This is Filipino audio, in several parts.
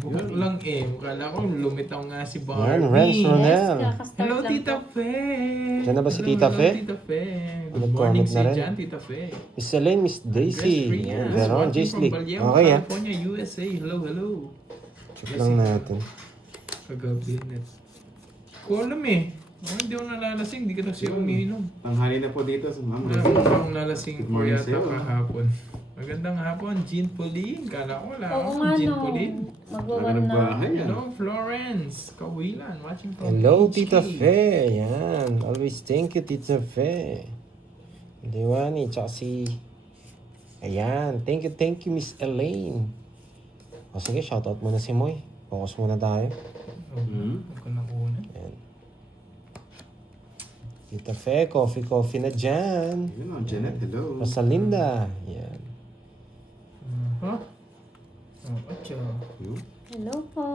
Bukok lang eh. Kala ko lumitaw nga si Yan, Renz Barbie. Ronel. kakastart Hello, lang Tita po. Fe. Diyan na ba si Hello, Tita Fe? Tita Fe. Good Nag-comment morning na si rin. Jan, Tita Fe. Miss Elaine, Miss Daisy. Yan, Veron, Jesly. Okay ah. California, USA. Hello, hello. Check lang natin. Kagabi, net. Ko alam eh. Oh, hindi ako nalalasing, hindi ka kasi umiinom. Tanghali na po dito sa mama. Wala akong nalasing Good ko morning yata sa'yo. kahapon. Magandang hapon, Jean Pauline. Kala ko wala Oo akong nga Jean no. Pauline. Magwawan na. Nagbahay Hello, Florence. Kawilan, watching from Hello, HK. Tita Fe. Yan. Always thank you, Tita Fe. Liwani, tsaka si... Ayan. Thank you, Miss Elaine. O sige, shoutout muna si Moy. Focus muna tayo. Hmm? Huwag ko nakuha. Ayan. Tita Fe, coffee na dyan. Yun o, Janet, hello. Rosalinda. Yan. Huh? Oh, ocho. Yun. Hello po.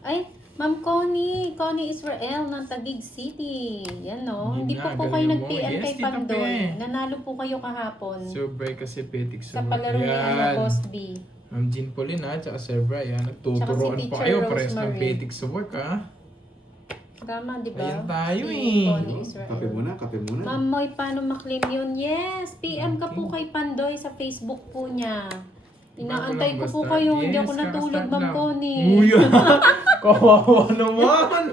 Ay, Ma'am Connie Israel ng Taguig City. Yan no. Hindi po po kayo Galing mo. nag-PM Yes, kay Tita Pandoy. Pe. Nanalo po kayo kahapon. Super kasi petik Sa palaro ni Boss B. Ma'am Jean Pauline ha, tsaka Sir Brian. Nagtuturoan Tsaka si pa Teacher kayo. Pares ng Rosemary. petik sa work ha. Tama, di ba? Ayan tayo Si eh. Connie Israel. Kape muna, kape muna. Ma'am Moy, paano maklaim yun? Yes! PM ka po kay Pandoy sa Facebook po niya. Inaantay ko po Basta, kayo. Hindi yes, ako natulog, kakastart Ma'am lang. Connie. Uy, kawawa naman.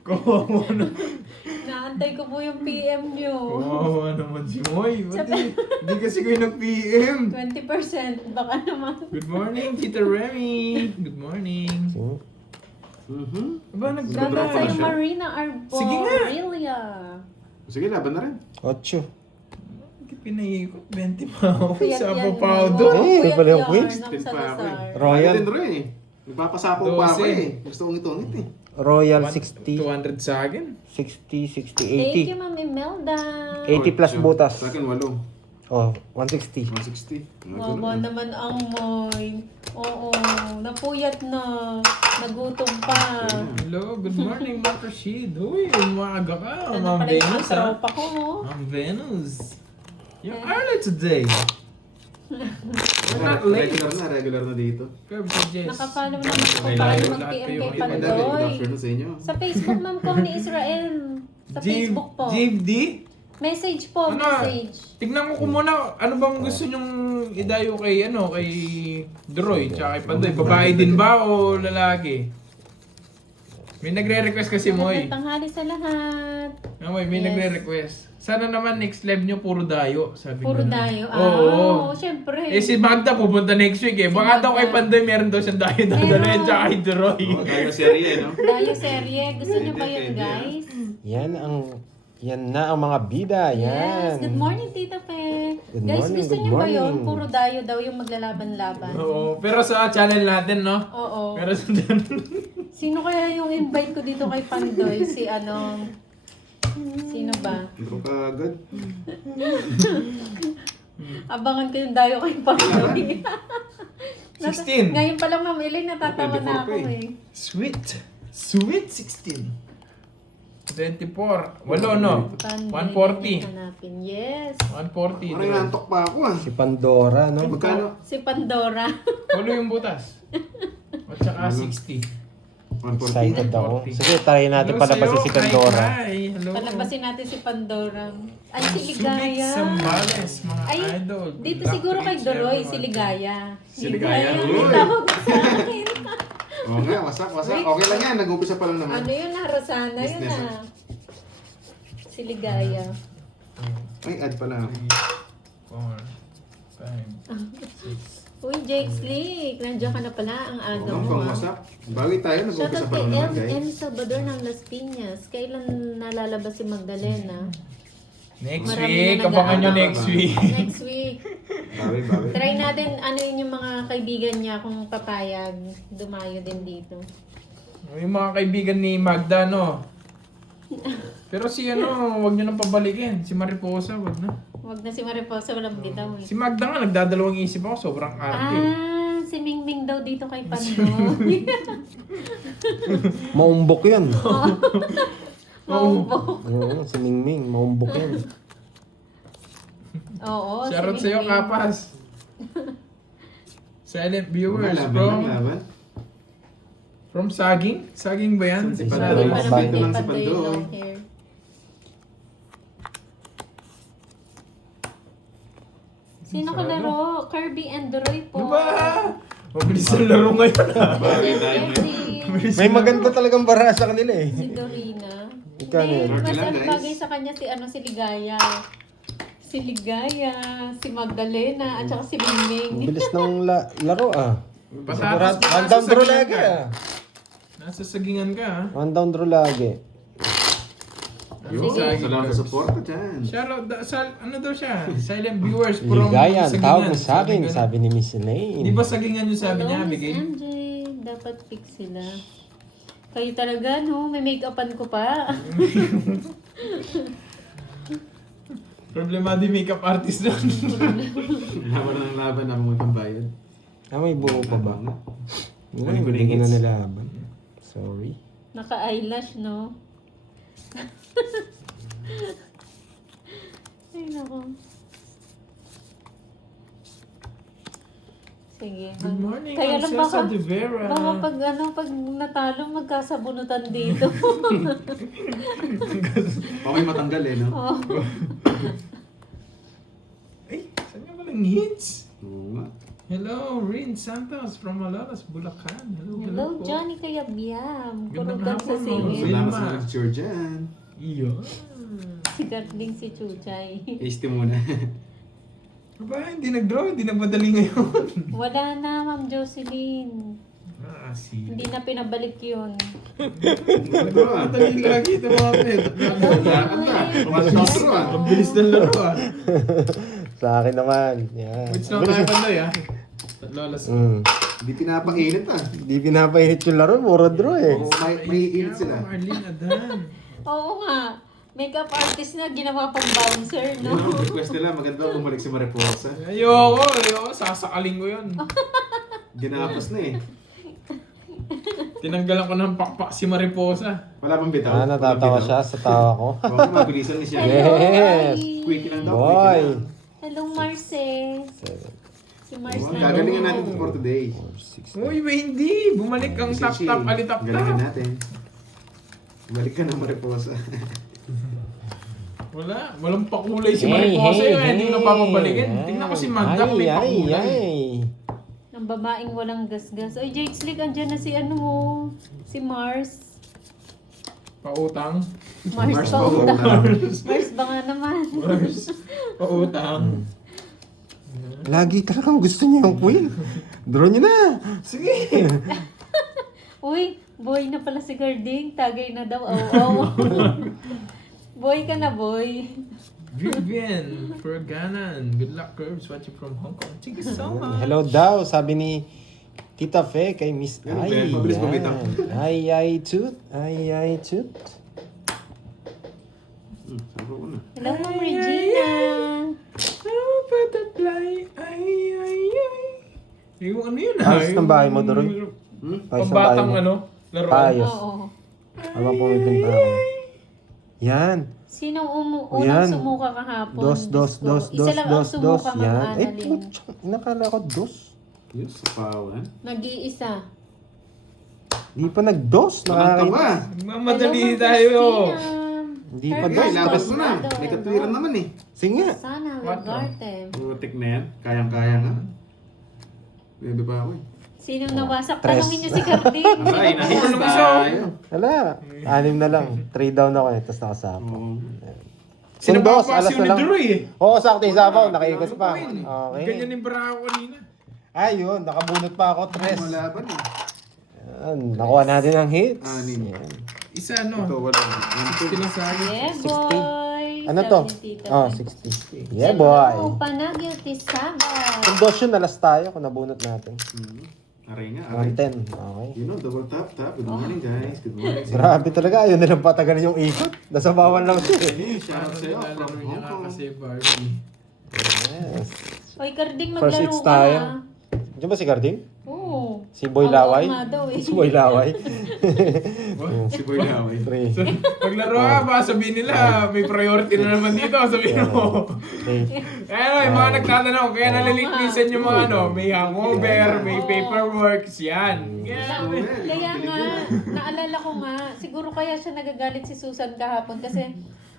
Kawawa naman. Inaantay ko po yung PM nyo. Kawawa naman si Moy. Ba't di kasi kayo nag-PM? 20%. Baka naman. Good morning, Tita Remy. Good morning. So, Mhm. Aba, Ganda nagdala. sa'yo, Marina Arbo. Sige nga. Aurelia. Sige, laban na rin. 8. Pinaikot, 20 pa ako Puyat sa yan, Papaudo. Ma'am. Eh, Puyat pala yung yan, quiz. ng Tin pa ako eh. Salazar. Royal. Ako din rin eh. Nagpapasapaw pa ako 12. eh. Gusto kong itungit eh. Royal 60, 200 sa akin. 60, 60, Thank you, 80. Ma'am Imelda. 80 plus Ocho. butas. Sa akin, 8. Oh, 160. 160. Wawa naman ang Moy. Oo, napuyat na. Nagutom pa. Hello, good morning, Mark Rashid. Uy, umaga ka, Ano Ma'am pala yung Venus, mga ha? tropa ko, oh. Ma'am Venus. You're early today. We're not late. Regular na dito. Curb to Jess. Nakapalo naman ako Okay, para lahat mag-PM kayo kay mga Madami, good Pandoy. afternoon sa inyo. Sa Facebook, Ma'am Connie Israel. Sa Facebook po. JD? Message po, Ano? message. Tignan ko muna, ano bang gusto nyong idayo kay, kay Droy, tsaka kay Pandoy? Babae din ba o lalaki? May nagre-request kasi, Moy. Magandang tanghali sa lahat. Moy, may Yes. nagre-request. Sana naman next live nyo puro dayo, sabi Puro nila. dayo. Oo. Syempre. Eh si Magda pupunta next week eh. Baka daw kay Magda. Pandoy meron daw siyang dayo dadalhin Meron. tsaka kay Droy. Oh, tayo serye, no? Dayo serye. Gusto niyo ba yun, Pwede, guys? Yan na ang mga bida. Yan. Yes. Good morning, Tita Pe. Good Guys, morning, gusto good niyo ba yun? morning. Puro dayo daw yung maglalaban-laban. Oo, pero sa channel natin, no? Oo. Pero sa Sino kaya yung invite ko dito kay Pandoy? Si ano? Sino ba? Intro ka agad. Abangan ko yung dayo kay Pandoy. 16. Ngayon pa lang, Ma'am Elaine, natatawa 24 na ako pa eh. Sweet. Sweet 16. 24. Walo, no? Pandoy, 140. hanapin. Yes. 140. Parang nantok pa ako ah. Si Pandora, no? Magkano? Si Pandora. Walo yung butas. At saka 60. 140. Excited ako. 140. Sige, try natin Hello palabasin sa'yo. si Pandora. Hi. Hello. Palabasin natin si Pandora. Ay, si Sulit Ligaya. Sambales, mga Ay, idol. dito Good siguro luck kay to each Doroy, si everyone. Ligaya. Si Ligaya? Ay, Uy. tawag ko sa akin. Oo nga, wasak. Okay lang yan. Nag-umpisa pa lang naman. Ano yun na, Rosana yun Business, na. Si Ligaya. Ay, add pa lang. 4, 5, 6. Uy, Jake Slick, nandiyan ka na pala ang aga Oo, mo pang ah. wasak. Bawi tayo. Nag-umpisa Shoutout pa kay lang naman, M. guys. Salvador ng Las Piñas. Kailan nalalabas si Magdalena? Next Marami week, na abangan nyo nag-aabang. next week. Next week. Bawi. Try natin ano yun yung mga kaibigan niya kung papayag. Dumayo din dito. Yung mga kaibigan ni Magda, no? Pero si wag nyo nang pabalikin. Si Mariposa, wag na. Huwag na si Mariposa, walang bitaw eh. Si Magda nga, nagdadalawang isip ako. Sobrang arte. Si Mingming daw dito kay Pandoy. Maumbok yan. Maumbok. Oo, si Mingming. Maumbok yan. Oo, Shoutout si sa'yo, Mingming. Kapas. Silent viewers, Laban bro. lang, laban. From Saging? Saging ba yan? Si Saging. Sabi Panalo. pa Saging. naman Dito kay lang si Pandoy Pandoy. long hair. Sino ka laro? Kirby and Roy po. Diba? Mabilis ang laro ngayon. Bagay tayo. Mabilis May ang maganda talagang bara sa kanila eh. Si Dorina. Ikaw Hindi, yun. mas Okay lang, ano guys. bagay sa kanya si Ligaya. Si Ligaya, si Magdalena, at saka si Ang Mingming. bilis ng laro ah. Patatas, One down draw lagi ah. Nasa sagingan ka ha. One down draw lagi. Yun, Sige. salamat sa support dyan. Shoutout, ano daw siya? Silent viewers from Ligaya ang sagingan. tawag mo sa akin, ganun. sabi ni Miss Elaine. Di ba sagingan yung sabi niya, Hello, Miss Bigay? MJ. Dapat fix sila. Kayo talaga, no? May make-upan ko pa. Problema di makeup artist doon. Laban ng laban na mga bayad. Ah, may buo pa ba? Kunin ko na Hindi yung ko na hits. nalaban. Sorry. Naka-eyelash, no? Ay, nako. Sige. Good morning, Kaya I'm lang Cesar baka, de Vera. baka pag natalo, magkasabunutan dito. Okay matanggal eh, no? Oh. Ay, saan nga walang hits? Oo nga. Hello, Rin Santos from Malolos, Bulacan. Hello, po. Johnny Kayabyam. Gandang Kurugan sa hapon, singit. Salamat Vilma. sa nag-cheer dyan. Iyo. Si Gatling si Chuchay. Hasty muna. Aba, hindi nag-draw, hindi nagmadali ngayon. Wala na, Ma'am Jocelyn. Ah, si... Hindi na pinabalik yun. Madali lagi ito mga pet. Ang bilis ng laro ah. Sa akin naman. Yan. Which lang tayo pandoy ah. Lolas. Hindi pinapainit ah. Hindi pinapainit yung laro, puro draw eh. Oo, may init sila. Marlene Adan. Oo nga. Makeup artist na ginawa pang bouncer, no? Yun, request nila, maganda bumalik si Mariposa. Ayoko, sasakaling ko yun. Ginapos na eh. Tinanggalan ko ng pakpak si Mariposa. Wala bang bitaw? Ah, natatawa siya sa tawa ko. Oo, mabilisan ni siya. Hello, Yes. Ari. Quickie lang daw, Boy. quickie lang. Hello, Marce. Si Marce Oo, na. Gagalingan natin ito for today. Uy, ba hindi? Bumalik ang Kasi tap-tap, alitap-tap. Galingan natin. Balik ka na Mariposa. Wala, walang pakulay si Hey, Mariposa hey, yun. Hindi hey. na papabalikin. Tingnan ko si Magda kung may Ay, pakulay. ay. Ang babaeng walang gasgas. Oy, Jake Slick, andyan na si ano mo. Si Mars. Pautang. Mars Mars pa pa utang. utang. Mars ba nga naman? Mars. Pautang. Lagi talagang gusto niya yung queen. Draw niyo na. Sige. Uy, boy na pala si Garding. Tagay na daw. Oh. Boy ka na, boy. Vivian Ferganan. Good luck, Curbs. Watching from Hong Kong. Thank you so much. Hello daw, sabi ni Tita Fe kay Miss Yan, Ay. Ben, mabilis yan. bumitaw. Ay, toot. Ay, toot. Sabi ko na. Hello, Ma'am Regina. Oh, butterfly. Ay, ay, ay. Yung ano yun Ayos ng bahay mo, Doroy. Ayos ng bahay Pambatang mo. ano? Laro. Ayos. Oo. Habang pumipinta ako. Yan. Sinong O, unang yan. sumuka kahapon? Dos. Isa lang ang sumuka, Ma'am Yan. Eh, Annalyn. inakala ko dos. Yun, sa pawan. Nag-iisa. Di pa nag-dos. Nakanta Nakakita. ba? Magmamadali Hello, Ma'am tayo. Christina. Hindi pa Hermes dos. Ay, labas mo na. Pasmado, May hello. katwiran naman eh. Sige nga. Sana, What, Lagarte. Putik na yan. Kayang-kaya nga. Pwede pa ako eh. Sinong nawasak? Tres. Tanungin niyo si Carding. Ay, nahis Ano isa? tayo. Wala. 6 na lang. 3 down ako eh. Tapos nakasapo. Oo. Kung dos, Sinabapa alas si na lang. Uniduroy eh. Oo, sakto yung sabaw. Nakaikot pa. Ganyan Okay. yung bara ako kanina. Ayun, nakabunot pa ako. 3. Malaban eh. Yan, nakuha natin ang hits. Anim. Yan. Isa ano? Ito, wala. 60 lang sa akin. Yeah, 60. boy. Ano to? Sabi ni Tita Oh, Fe. 60. Yeah, boy. Hello, Panagyo Tisaba. Kung dos yun, alas tayo kung nabunot natin. Aray nga, aray. 110. Okay. You know, double tap, tap. Good morning, guys. Good morning. Grabe talaga. Ayaw nilang patagalin yung ikot. Nasa bawal lang siya eh. Shout out Paano sa'yo nilalaro from niya Hong nga Kong. kasi Barbie? Yes. Hoy, Carding, First maglaro hits ka tayo. na. Diyan ba si Carding? Oo. Si Boy Oo Laway? nga daw eh. Si Boy Laway? Si Boy Laway. 3. So, paglaro ka, baka sabihin nila, may priority na naman dito, sabihin mo. Kaya ano, yung mga nagtatanong, kaya naliligpisan yung mga ano, may hangover, may paperwork, yan. Kaya nga, naalala ko nga, siguro kaya siya nagagalit si Susan kahapon kasi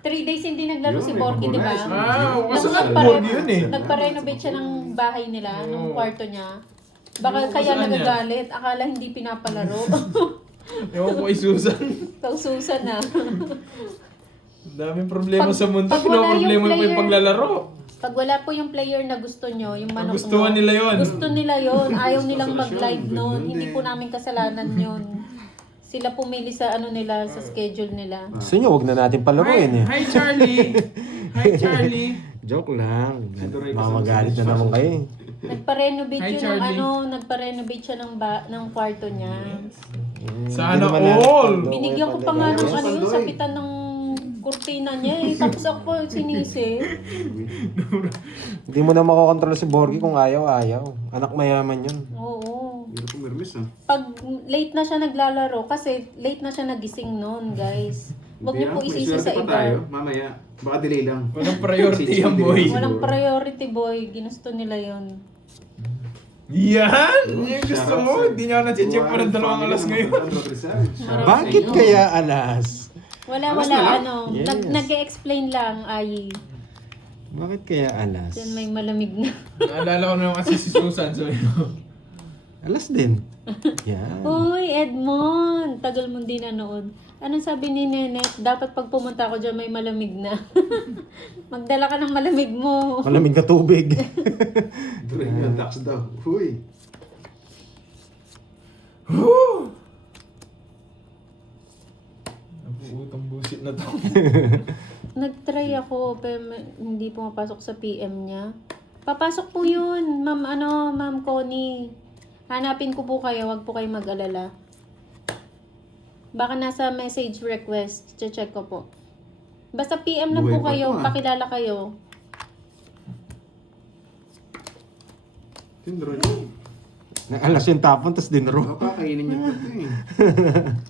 3 days hindi naglaro Yun, si may Borgie, di ba? pagkunas. Kasi Nagpare- yun eh. Nagpa-renovate siya ng bahay nila, ng Oo. kwarto niya. Baka Oo, kaya saan niya? nagagalit, akala hindi pinapalaro. Ewan ko kay Susan. Ikaw, Susan ah. Ang daming problema Pag- sa mundo, pag wala yung pinoproblema pa yung player- paglalaro. Pag wala po yung player na gusto nyo, yung manok Gustuhan nyo, nila yun. Gusto nila yun. Ayaw nilang Solusyon, mag-live nun. ganun Hindi din. po namin kasalanan yun. Sila pumili sa ano nila, sa schedule nila. Gusto nyo, huwag na natin palaruin eh. Hi Charlie! Hi Charlie! Joke lang. Doray Mamagalit na naman kayo eh. Nagpa-renovate Hi, yun ng Charlie. ano, nagpa-renovate siya ng kwarto niya. Sana Hindi naman natin all! pando- Binigyan ko pando- pa nga ng Yes, ano yun, Pandoy. sapitan ng kurtina niya eh. Tapos ako sinisi. Hindi mo na makokontrol si Borgie kung ayaw. Anak mayaman yun. Oo. Hindi ko mermis ah. Pag late na siya naglalaro, kasi late na siya nagising noon, guys. Huwag niyo po May isisi swerte sa pa iba. tayo. Mamaya, baka delay lang. Walang priority yan, boy. Walang priority boy, ginusto nila yon. Yan! Yung gusto mo, hindi niya na check pa ng 2 alas ngayon. Bakit kaya alas? Wala, Alas na lang? ano. Yes. Nag-explain lang, Ayi. Bakit kaya alas? Diyan may malamig na. Naalala ko naman kasi si Susan, so Alas din. Yan. Uy, Edmond! Tagal mo din nanood. Anong sabi ni Nenet? Dapat pag pumunta ako dyan, may malamig na. Magdala ka ng malamig mo. Malamig na tubig. Duray yung tax daw. Huy. Woo! Nabuutang busit na to. Nag-try ako, pero hindi pumapasok sa PM niya. Papasok po yun, Ma'am Connie. Hanapin ko po kayo, wag po kayo mag-alala. Baka nasa message request, check ko po. Basta PM lang Buhay po pa kayo, to, ah. pakilala kayo. Tindro. Alas yung tapon, tapos dinro. Baka kainin niya ito eh.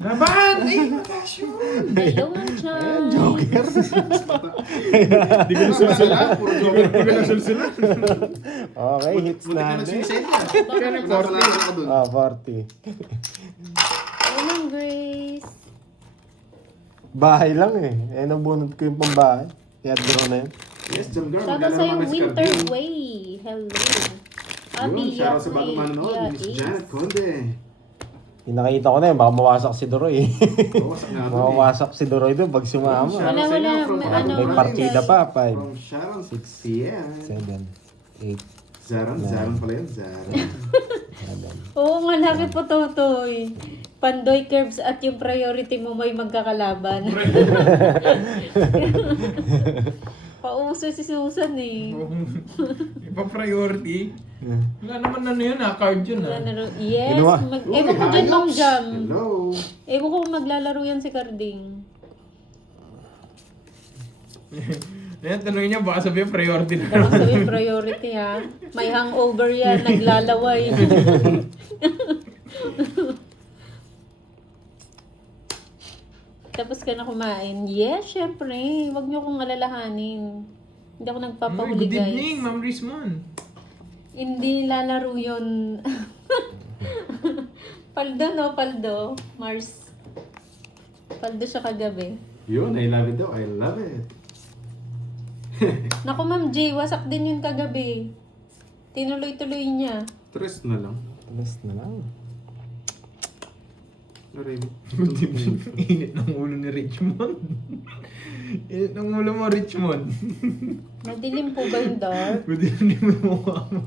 Laban! Ay, mataas yun! Hello, Ma'am Chan. Joker. Hindi ko Sala, puro joker. Hindi ko nasulsulan. Okay, hits Buti ka natin. nagsiset Kaya yan. nag-40. Nasa ka dun. 40. Hello, Ma'am Grace. Bahay lang eh. Eh, nabunod ko yung pambahay. Kaya draw na yun. Yes, John Girl. Shoutout sa'yo, Winter Way. Hello. Abi, Yun, shoutout sa bagong manonood. Miss Janet Conde. Pinakita ko na yun, baka mawasak si Duroy. Bawasak nga doon eh. Mawasak si Duroy doon pag sumama. Shoutout Wala, sa inyo wala. from May Bagong ano, May Manonood. partida pa, 5, From Sharon 6 p.m. 7, 8, Zaron pala yun, Zaron. 7. Oo nga, laki po, Totoy. Pandoy Curbs at yung priority mo may magkakalaban. Pauso si Susan eh. Ipa-priority. Wala naman ano yun card yun Wala ah. na ro- Yes. Ginawa. Ewan ko dyan, Ma'am Jam. Hello. Ewan ko kung maglalaro yan si Carding. Yan, tanongin niya, baka sabihin priority na. Baka sabihin priority ha. May hangover yan, naglalaway. Tapos ka na kumain. Yes, syempre. Huwag niyo kong alalahanin. Hindi ako nagpapahuli, Good guys. evening, Ma'am Rismon. Hindi lalaro yun. Paldo, no? Paldo. Mars. Paldo siya kagabi. Yun, I love it daw. I love it. Naku, Ma'am J, wasak din yun kagabi. Tinuloy-tuloy niya. Tres na lang. Alas na lang. Naremi. Init ng ulo ni Richmond. Init ng ulo mo, Richmond. Madilim po ba yung dark? Pwede hindi mo yung mukha mo.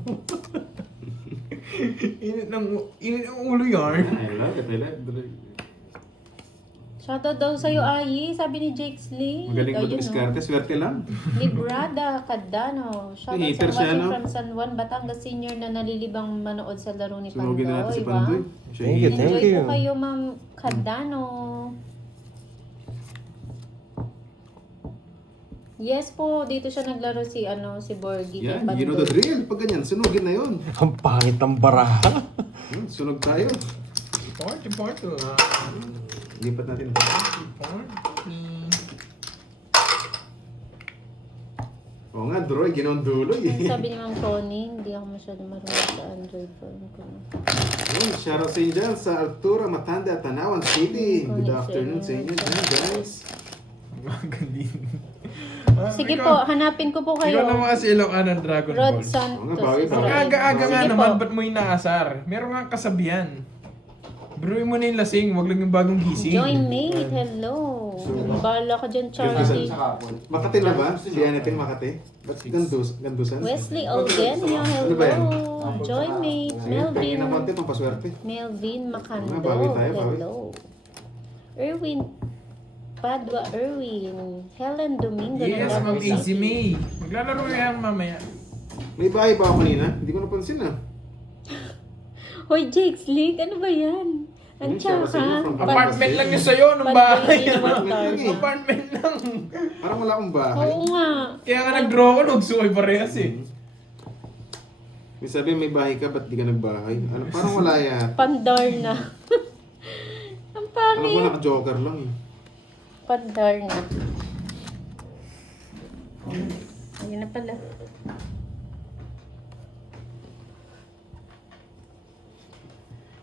Init ng ulo yarn. I love it. I love it. Shoutout daw sa'yo, Ayi. Sabi ni Jake Slee. Magaling mo Ayun, tumiskarte. Swerte lang. Librada Cadano. Shoutout Hater sa siya, watching no? from San Juan, Batangas Senior na nalilibang manood sa laro ni Pandoy. Sunugin na natin si Wow. Pandoy. Siya Thank you, yung- thank Enjoy you. po kayo, Ma'am Cadano. Yes po, dito siya naglaro si Borgie. kay Yan, you know the Pandoy. drill. Pag ganyan, sunugin na yun. Ang pangit ng baraha. Sunog tayo. Point lang. Lipat natin. Oo nga, Droy, ginoong dulo Ang eh. sabi ni Ma'am Connie, hindi ako masyado marunong sa Android phone ko. Shoutout sa inyo dyan sa Altura, Matanda, Tanawan City. Good afternoon sa inyo dyan, guys. Sige po, hanapin ko po Ikaw kayo. naman kasi Ilocano ng Dragon Rod Ball. Santos. Oo nga, bawi pa. Ang Israel. aga-aga nga Sige naman, po. ba't mo inaasar? Meron nga kasabihan. Bruin mo na yung lasing, wag lang yung bagong gising. Join mate, hello. Bahala ka dyan, Charlie. Makati na ba? Si anything Makati? Ba't gandusan? Wesley Olgenio, Ano ba yan? hello. Join mate, Tingin ng Melvin. konti, pampaswerte. Melvin Macando, Mga bawi tayo, bawi. hello. Erwin Padua Erwin. Helen Domingo ng Yes, Ma'am Davao Easy City. May. Maglalaro yan mamaya. May bahay ba ako kanina? Hindi ko napansin ah. Hoy, Jake Slick, ano ba yan? Ang Ano siya, tsaka. kasi yun from Apartment lang yun sa'yo nung bahay. Pandoy, Apartment lang. Parang wala akong bahay. Oo nga. Kaya nga nag-draw ko, nagsukoy parehas eh. May sabi may bahay ka, ba't di ka nagbahay? Ano, parang wala yan. Pandarna. Ang Alam ko pangit. naka-joker lang eh. Pandarna. Ayun na pala.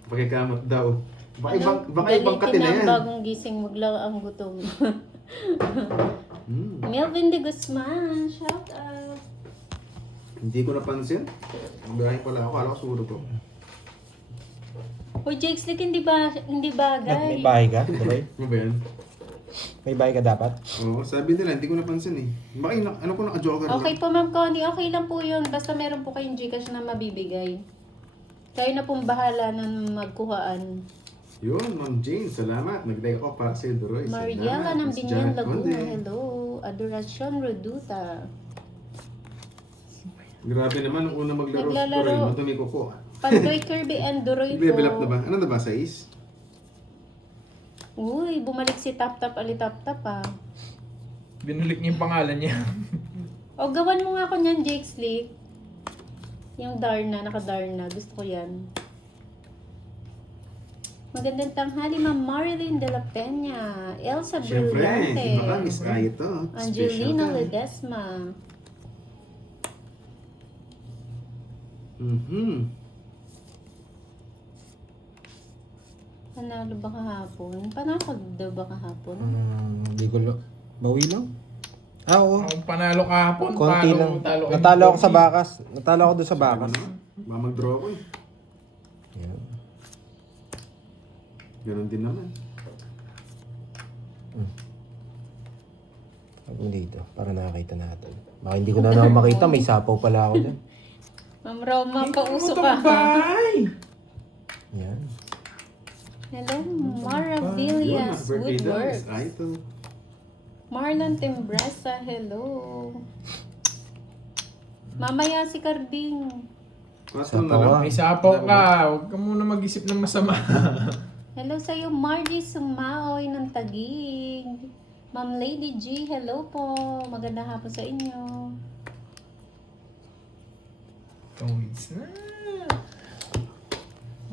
Pagkakamot daw. Baka ibang kati na yan. Bagong gising, maglang ang gutom. Melvin de Guzman, shout out. Hindi ko napansin. Ang bahay pala ako, akala ko sumunod ko. Hoy, Jake Slick, hindi bagay. May bahay ka? Diba? Ano ba yan? May bahay ka dapat? Oo, sabi nila, hindi ko napansin eh. Baka ano ko naka-joker lang. Okay po, Ma'am Connie, okay lang po yun. Basta meron po kayong Gcash na mabibigay. Kayo na pong bahala ng magkuhaan. Yun, Ma'am Jane, salamat. Nag-like ako para sa Droy. Mariela ng Miss Binyan Janet Laguna, Conde. hello. Adoracion Reduta. Grabe naman, nung una maglaro sa Naglalaro. Droy, madumi ko po. Pandoy Kirby and Duroy po. Level up na ba? Ano na ba, 6? Uy, bumalik si Tap Tap Ali Tap Tap ah. Binulik niya yung pangalan niya. O, gawan mo nga ako niyan, Jake Slick. Yung Darna, naka-Darna. Gusto ko yan. Magandang tanghali, Ma'am Marilyn de la Peña. Elsa Siyempre, Brillante. iba ka, Miss Kaya to. Angelina Special ka. Ledesma. Panalo ba kahapon? Panalo daw ba kahapon? Hindi ko lang. Bawi lang? Ah, oo. Kung panalo kahapon, Konti lang. Natalo ako sa bakas. Natalo ako doon sa bakas. Ano? Ba mag-draw ko eh. Yan. Ganon din naman. Ako dito, para nakakita natin. Baka hindi ko na naman makita, may sapaw pala ako dyan. Ma'am Roma, pauso ka. Bye! Yan. Hello, Mara Yun, Villas, happy birthday daw, Miss Woodworks. Kaya to. Marlon Timbresa, hello. Mamaya si Carding. Kwatro na Sapaw, lang. ah. May sapaw ka, huwag ka muna mag-isip ng masama. Hello sa'yo, Margie Sumaoy ng Tagig. Ma'am Lady G, hello po. Magandang hapon sa inyo. Tongits na.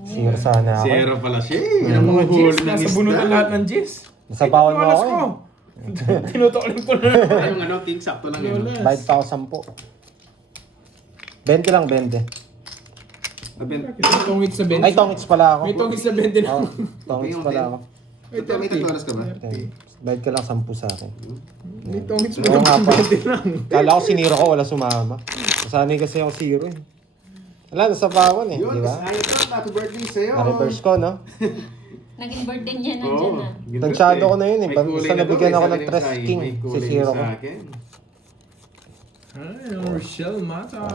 Singer sana ako. Zero pala siya eh. Ang mga Namuhul Jis, ng nasa isda. bunutan lahat ng Jis. Nasapawan mo ako eh. Tinutukolan ko na. Yung ano, ting sakto lang yun. Lola. Bayad pa ako 10. 20 lang, 20. Abin, Tongits sa 20. Ay, tongits pala ako. May tongits sa 20 na. Oo, tongits pala ako. may tagtoras ka ba? Bayad ka lang 10 sa akin. May tongits pa Oo nga sa pa. 20 lang. Kala ko siniro ko, wala sumama. Sanay kasi ako zero eh. Wala, nasapawan eh, Yun, di Miss ba? Kaya to. Happy birthday sa'yo. Na-reverse ko, no? Naging birthday niya nandyan na. Tansyado ko na yun eh. Basta nabigyan ako ng Tres King. Si zero ko. Ay, Rochelle Mata.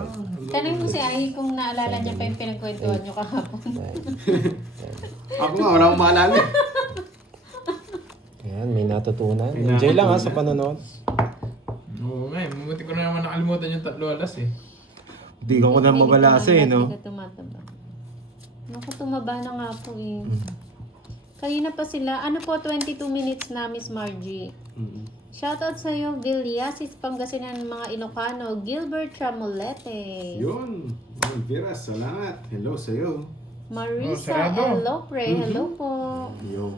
Tanong mo si Ahi kung naalala niya pa yung pinagkwentuhan niyo kahapon. Ako nga, wala akong maalala. Yan, may natutunan. Enjoy lang ha sa panonood. Oo nga, mabuti ko na naman nakalimutan yung 3 alas eh. Hindi ko na magalasa eh, no? Hindi ka tumataba. Naku, tumaba na nga po eh. Kanina pa sila. Ano po, 22 minutes na, Miss Margie. Shoutout sa iyo, Villasis, Pangasinan, mga Ilocano, Gilbert Tramolete. Yun. Vera, salamat. Hello sa'yo. Marisa sarado. Elopre, hello po. Yo.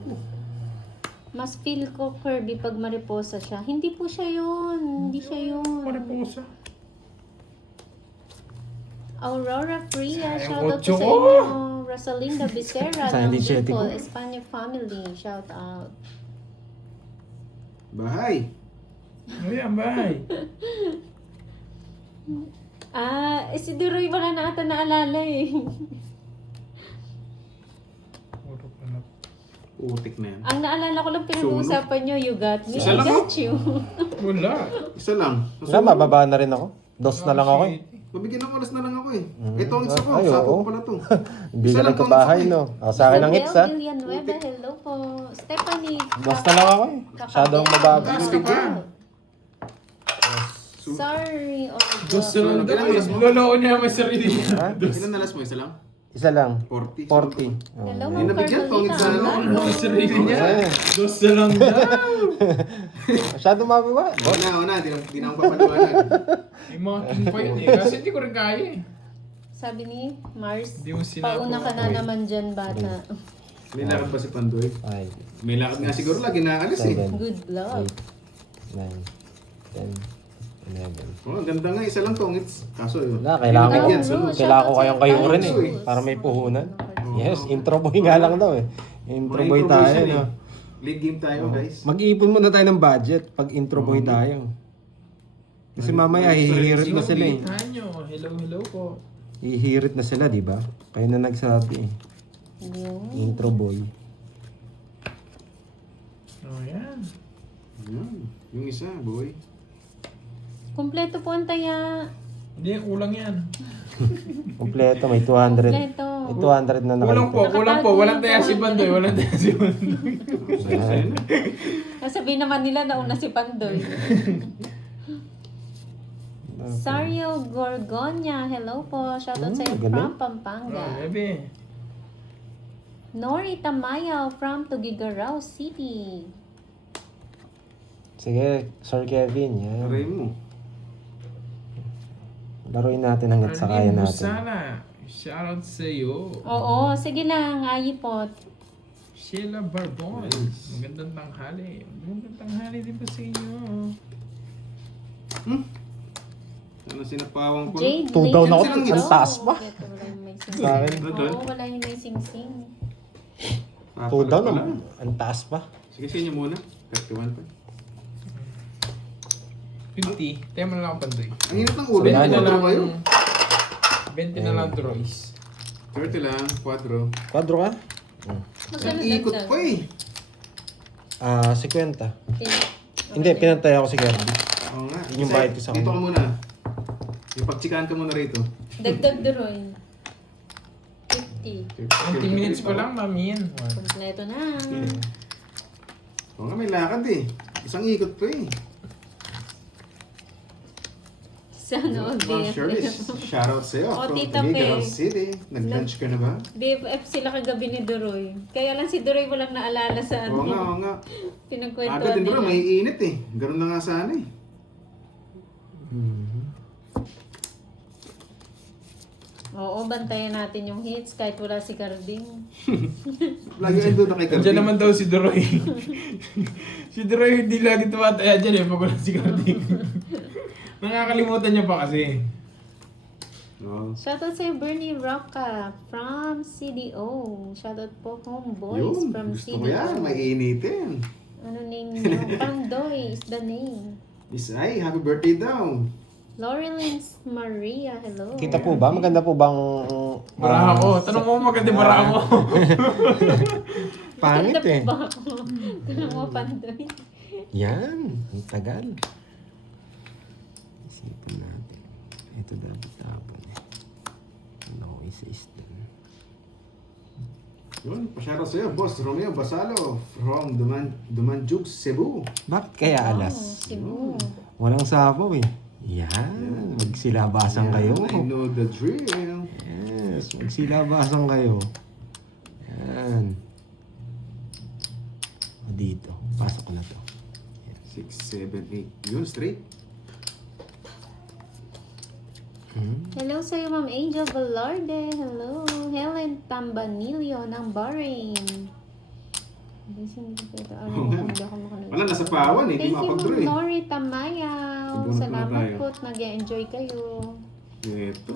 Mas feel ko Kirby pag mariposa siya. Hindi po siya yun. Hindi siya yun. Mariposa. Aurora Fria, Sayang shoutout po otso sa ko. inyo. Rosalinda Becerra Sayang ng di siya, Bicol, Tiko. Espanya family, shout out. Bahay. Ayan, bye. Si Duroy wala na ata naalala eh. Puro pa na. Utik na yan. Ang naalala ko lang pinag-uusapan nyo, you got me, Isa I lang got you. Wala. Isa lang. Nga, mababa na rin ako. Dos na lang ako eh. Mabigyan ng oras na lang ako eh. Ito ang isa ko. Ay, Sapo oo. ko pala to. Hindi Isa ka lang lang tong kabahay, isa ko no? Ako sa akin ang hits, ha? Isabel Villanueva, hello po. Stephanie. Dos na lang ako eh. Masyadong mababa. Taas ka pa. Sorry. Dos na lang daw. Loloko niya may sarili niya. Ha? Ilan nalas mo? Isa lang? Isa lang. 40. 40. Hello, Oh. Ma'am nabigyan, pangit Carmelita. sa ano? Ano may sarili niya? Ayan. Dos na lang daw. Masyadong mababa. Una. Di na ako papaliwanag. Yung mga king pa yun eh. Kasi hindi ko rin kaya eh. Sabi ni Mars, Hindi mo sinabi. pauna ka na naman dyan, bata. May lakad pa si Pandoy. 5, May lakad nga siguro lagi naalis eh. 7, Good luck. 8, 9, 10, 11. Oh, ganda nga. Isa lang tong hits. Kaso yun. Wala, kailangan ko. Bigyan, sunod. Kailangan ko kayong kayo rin eh. Uy. Para may puhunan. Yes, intro boy nga lang daw eh. Intro Mga boy tayo, improvisation no? eh. League game tayo guys. Mag-iipon muna tayo ng budget pag intro boy tayo. Kasi mamaya hihirit na sila eh. Bitahan nyo. Hello po. Hihirit na sila, di ba? Kayo na nagsabi eh. Yun. Intro boy. Oh, yan. Yan. Yung isa, boy. Kompleto po ang taya. Hindi, kulang yan. Kompleto, may 200. Kompleto. May 200 na Kulang po, nakalito. kulang po. Walang taya si Bandoy. Walang taya si Bandoy. Ayan. Sabihin naman nila nauna si Pandoy. Sario Gorgonya, hello po. Shoutout sa iyo galing. from Pampanga. Oh, bebe. Nori Tamayaw from Tugigaraw City. Sige, Sir Kevin. Yan. Aray mo. Laruin natin hanggat sa kaya Arlene natin. Busana. Shoutout sa iyo. Oo, sige lang, ayipot. Sheila Barbon. Magandang tanghali. Magandang tanghali din po sa inyo. Ano sinapawang ko? Jade Two down ako. Lane. Ang taas pa. Ito, wala yung may sing-sing. Sa akin. Oo, wala yung may sing-sing. Two down naman. Ang taas pa. Sige, sa inyo muna. 31 pa. 50. Tema na lang ang Bandoy. Ang init ng ulo. 20 na Ano lang. kayo? 20 na lang Droys. 30 lang. 4. Kwadro ka? Magkano Ikot dagdag? pa eh. 50. Okay. Hindi, pinantay ako si Kirby. Oo nga. Yun yung bayad ko sa Dito kanya. ka muna. Ipagtsikaan ka muna rito. Dagdag Duroy. 50. 20 minutes pa lang, mami yan. Kompleto na. Oo nga, may lakad eh. Isang ikot pa eh. Sana all Ma'am Shirley, shoutout sa'yo. Oh, From Tita Tugigaw Pe. City. Nag-lunch ka na ba? BFF sila kagabi ni Duroy. Kaya lang si Duroy walang naalala sa Oo nga, oo ano. nga. Pinagkwentuhan Agad din bro, nila. may init eh. Ganun na nga sana eh. Oo, bantayan natin yung hits kahit wala si Carding. Lagi ay doon na kay Diyan Kirby. naman daw si Duroy. Si Duroy hindi lagi tumataya dyan eh, pag wala si Carding. Nakakalimutan niya pa kasi. Oo. Shoutout sa'yo, Bernie Rocca from CDO. Shoutout po, homeboys Yun, from gusto ko CDO. yan. May initin. Ano name nyo? Pandoy is the name. Miss Ay, happy birthday daw. Laurelins Maria, hello. Kita po ba? Maganda po bang... Bara ako. Tanong mo maganda bara ako. Pangit Ganda eh. po ba ako? Tanong mo, Pandoy. Yan. Ang tagal. Isipin natin. Ito dapat tapon. Ano, isa-is din. Yun, pasyaro sa'yo, Boss Romeo Basalo from Dumanjug, Cebu. Bakit kaya alas? Cebu. Walang sabaw eh. Yan. Magsilabasan kayo. I know the drill. Yes. Magsilabasan kayo. Yan. O dito. Pasok ko na to. Yes. 6, 7, 8. Yun, straight. Hello sa'yo, Ma'am Angel Velarde. Hello. Helen Tambanilio ng Bahrain. Hindi ako makanood. Wala, nasa pawan eh. Di Thank you, makapag-draw Ma'am eh. Nori Tamayaw. Siguro na Salamat tayo. po at nag-enjoy kayo. Ito.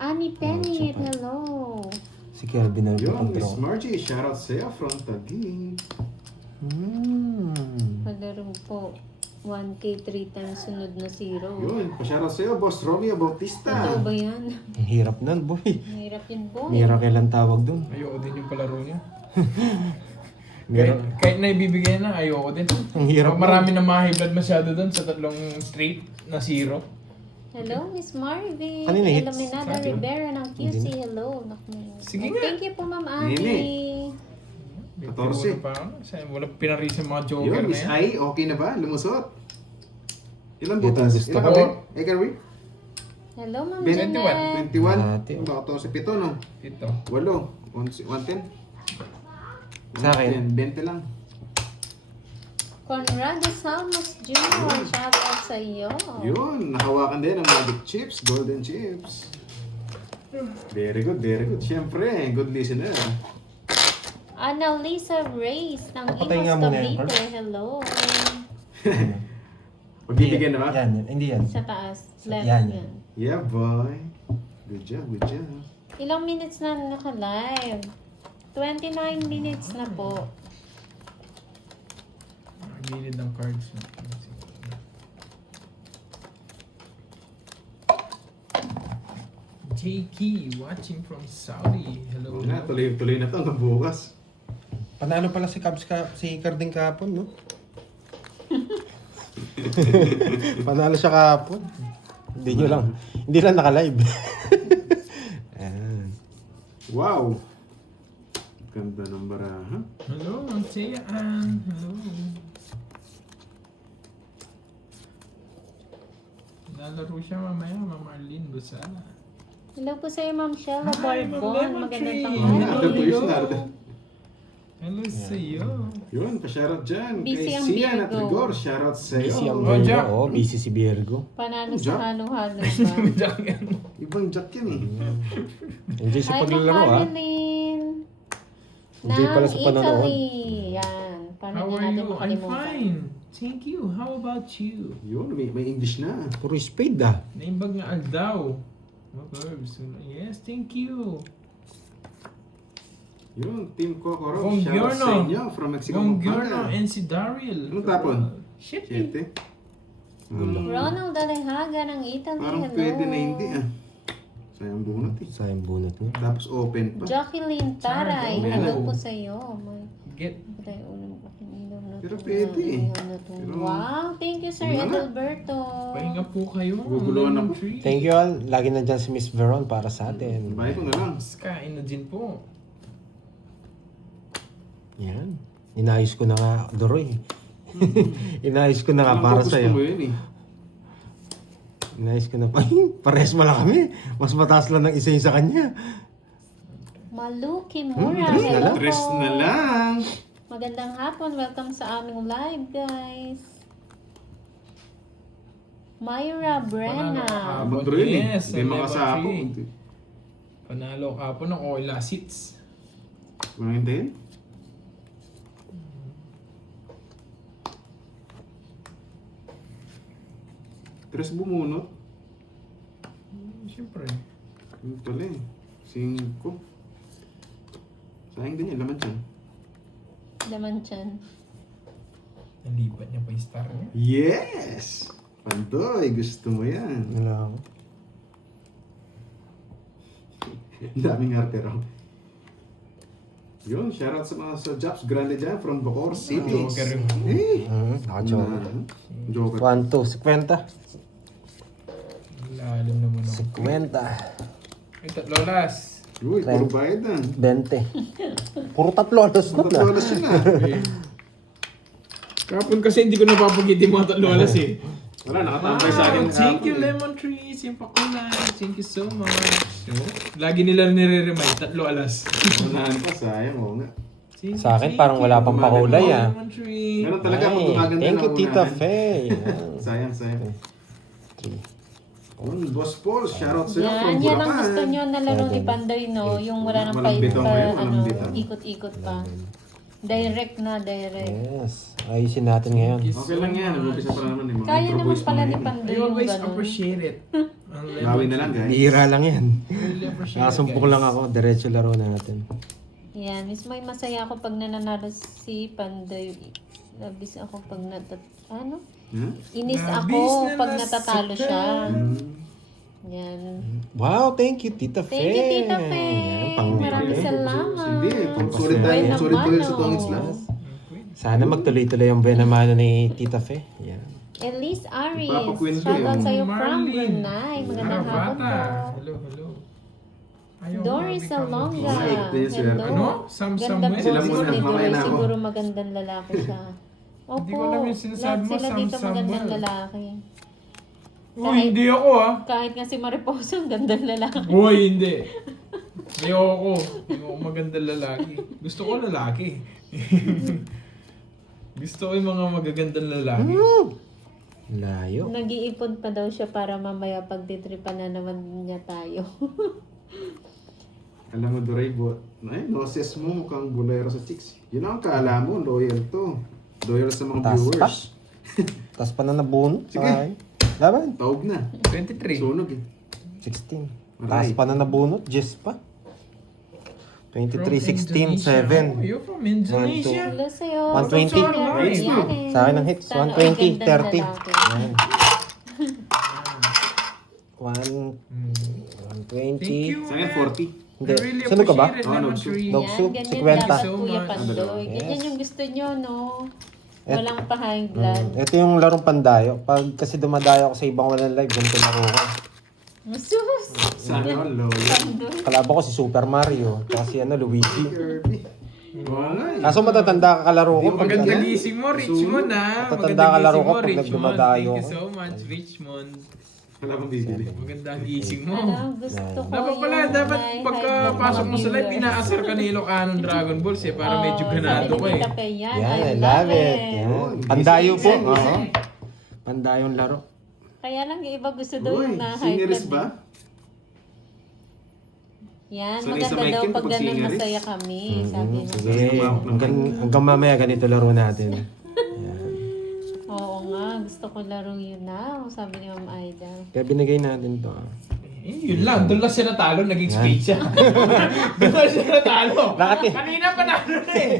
Annie Penny, hello. Si Kelvin na Yun, nagpapadraw. Miss Margie. Shoutout sa'yo from Taguig. Palaro po. 1K 3 times sunod na 0. Yun, pa-shoutout sa'yo, Boss Romeo Bautista. Totoo ba yan? Ang hirap nun, boy. Mahirap yun po. Miracle ang tawag dun. Ayoko din yung palaro niya. Mira- Kahit na ibibigay na, ayoko din. Ang hirap Marami na ma-high-blood masyado doon sa tatlong straight na 0. Hello, Miss Marvin. Kanina hits? Iluminada Sabi. Rivera ng QC. Hello. Sige nga. Thank you po, Ma'am Nene. Annie. 14. Pa, walang pinarisan mga joker Yun, na Miss yan. Ai, okay na ba? Lumusot. Ilan Ito butas? gusto Ilan ko. kami? Eh, Kerwin? Hello, Ma'am 21. Janet. 21. Dati, oh. Baka to si Pito, no? Ito. 8. 110. Sa akin? 20 lang. Conrado Salmos Jr. Shout out sa iyo. Yun, nahawakan din ang Magic Chips, Golden Chips. Very good, very good. Siyempre, good listener. Annalisa Reyes ng Papatay nga Imos muna yan, Cavite. Hello. Pagbibigyan na ba? Yan, yan. Hindi yan. Sa taas. Left Yan. yan. Yeah, boy. Good job, good job. Ilang minutes na naka-live? 29 minutes na po. Gilid ng cards. JK watching from Saudi. Hello. Oo nga, tuloy-tuloy na to hanggang bukas. Panalo pala si Cubs si Carding kahapon, no? Panalo siya kahapon. Hindi lang naka-live. Ayan. Wow! Ganda ng baraha. Hello, Antea Ann. Hello. Lalaro siya mamaya, Ma'am Arlene Busala. Hello po sa iyo, Ma'am Shella Hi, Ma'am Barbon. Lemon Magandang Tree. tanghali. Hello. Tuyo na. Hello sa iyo. Yun, pa-shoutout dyan. Busy Kay ang Sian at Virgo. Rigor, shoutout sa'yo. Busy ang Oh, Jack. Virgo. Oh, busy si Virgo. Panalo Jack? sa halo-halo ba? Jack yan. Ibang jack yan eh. Enjoy sa Hi, Ma'am paglalaro, ah. Marilyn. Enjoy pala sa Ng panonood. Italy. Yan. Paano How niya are natin you? I'm makalimutan? fine. Thank you. How about you? Yun, may English na. Puro spade, ah. Naimbag nga Aldaw. Yes, thank you. Yun, Team Kokoro, Gong shoutout sa Giorno. inyo from Mexico. Gong Giorno and si Daryl. Anong tapon? Shit. 7. Ronald Alejaga ng Italy. Parang Hello. pwede na hindi ah. Sayang bunot eh. Sayang bunot mo. Tapos open pa. Jacqueline Taray. Sardo. Hello po sa iyo. May Get. patay ulam aking ilaw na Pero to. pwede eh. Ano to? Pero- Wow, thank you Sir Wala na. Edalberto. Pahinga po kayo. Guguluhan Lemon ako. Tree. Thank you all. Lagi nandyan si Miss Veron para sa atin. Bahay ko na lang. Mas kain na din po. Yan. Inayos ko na nga, Doroy. Inayos ko na nga Alam ko, para gusto sa'yo. mo yun eh. Inayos ko na pa. Pares mo lang kami. Mas mataas lang ng isa yung sa kanya. Malu Kimura. Tres na Hello lang. Tres po. na lang. Magandang hapon. Welcome sa aming live, guys. Myra Brenna. Panalo Mag-draw yun eh. Yes, Hindi ang makasapo. Lemon Tree. Panalo ka po ng Oila Seats. Walang hintayin? Tres bumunot. Siyempre. Yung pala eh. 5. Sayang din yan, laman dyan. Laman tiyan. Nalipat niya pa yung star niya. Yes! Pandoy, gusto mo yan. Wala ako. Ang daming arte raw. Yun, shoutout sa mga sa Japs Grande dyan from Bacoor City. Joker yun. Eh! Naka-joker. Joker. 1, 2, 50. Lalim naman ako. 50. Ito, Lolas. Uy, puro bayad na. 20. Puro tatlo alas na. Matatolas yun ah. Kapon kasi hindi ko napapagiti mga Lolas eh. Wala, nakatambay sa akin. Thank you, kahapon eh. Lemon Tree. Simpakulay. Thank you so much. So, lagi nila nire-remind, 3 alas. Unahan pa, sayang. Oo nga. Sa akin, parang wala pang pakulay, ah. Meron talaga pag Ay, gumaganda thank na you, Tita unahan. Fe. Yan. Sayang. 3. Boss Paul, shoutout sa'yo from Yan ang Bulacan. gusto nyo na laro ni Seven. Pandoy, no? Yung wala nang Walang bitaw ngayon, walang bitaw. ikot-ikot pa. Direct na, direct. Yes. Ayusin natin ngayon. Okay lang yan, nag-umpisa pa naman yung mga Kaya intro naman boys pala mga ni yan. Pandoy I yung always ganun. appreciate it. Gawin na lang, guys. Bihira lang yan. Really appreciate it, Nakasumpok guys. lang ako. Diretso laro natin. Yan, mismo ay masaya ako pag nananalo si Pandoy. Labis ako pag ano? Huh? Inis Labis ako na pag natatalo siya. Hmm. Yan. Wow, thank you, Tita Fe. Thank you, Tita Fe. Yan, pang- Maraming salamat. Hindi, sulit tayo, Buena sulit tayo sa mano. tongits lang. Sana magtuloy-tuloy ang buena mano ni Tita Fe. Yan. Elise Aris. Ipapakwento Shoutout yun. sa'yo from Marlene. Brunei. Magandang hapon po. Hello. Ayaw Doris nga, Salonga. Mike, din yung swerte. Ano? Hello. Sam Ganda po Samuel? Sila si muna, Siguro. mamaya na ako. Siguro magandang lalaki siya. Opo. Hindi ko alam yung sinasabi lahat mo, sila Sam dito magandang Samuel. lalaki. Uy, hindi ako ah. Kahit nga si Mariposa, ang gandang lalaki. Uy, hindi. Ayoko. Ayoko magandang lalaki. Gusto ko lalaki. Gusto ko yung mga magagandang lalaki. Layo. Nag-iipon pa daw siya para mamaya pagtitripan na naman niya tayo. Alam mo, Doray, ay, noses mo mukhang bulero sa chicks. Yun ang kaala mo, loyal to. Loyal sa mga Taas pa. viewers. Tapos pa na nabuno. Sige. Ay. Laban. Taog na. 23. Sunog eh. 16. Aray. Taas pa na nabunot. Jess pa. 23, From 16, Indonesia. 7. Oh, you're from Indonesia. Hello sa'yo. 120. Hits Yan eh. Sa akin ang hits. Sana 120, ang gandang 30. lalaki. Yan. Thank you. 120. Sa akin, 40. Hindi. I really Sunod ka ba? appreciate it, Oh, Lemon no, Tree. no. Yan, Soup, ganyan 50. dapat So Kuya much. Pandoy. Yes. Ganyan yung gusto nyo, no? Et- Walang pa-high blood. Ito yung larong pandayo. Pag kasi dumadayo ako sa ibang walang live, ganito laro ko. Masus! Sana all loyal. Pandoy. Kalaban ko si Super Mario. Tsaka si Luigi. Kirby. Wala eh. Kaso matatanda ka kalaro ko. Hindi pag Maganda ano, gising mo, Richmond ha. Tatanda ka laro ko pag Richmond. nagdumadayo Thank you ko. so much, Richmond. Wala akong bibili. Maganda ang gising mo. Ano, gusto ko Dapat pala, yung dapat high blood pagkapasok mo sa live, viewers. pinaasar ka ni Ilocano Dragon Balls eh, para medyo Oo, ganado sabi ka ni eh. Tita Fe, yan, Yan, I I love love it. it. Yan. Pandayo po. Gising, Oo. gising. Pandayong laro. Kaya lang yung iba gusto daw Uy, yung na high singeries blood. ba? Yan, Sanay sa maganda mic daw yun pag kapag ganun singeries. masaya kami. Sabi na. Sige, hanggang mamaya ganito laro natin. Yan. Oo nga, gusto ko laro yun na. Sabi ni Ma'am Aida. Kaya binigay natin to. Yun lang, doon lang siya natalo, naging speed siya. Doon lang siya natalo. Nakati- Kanina panalo na eh.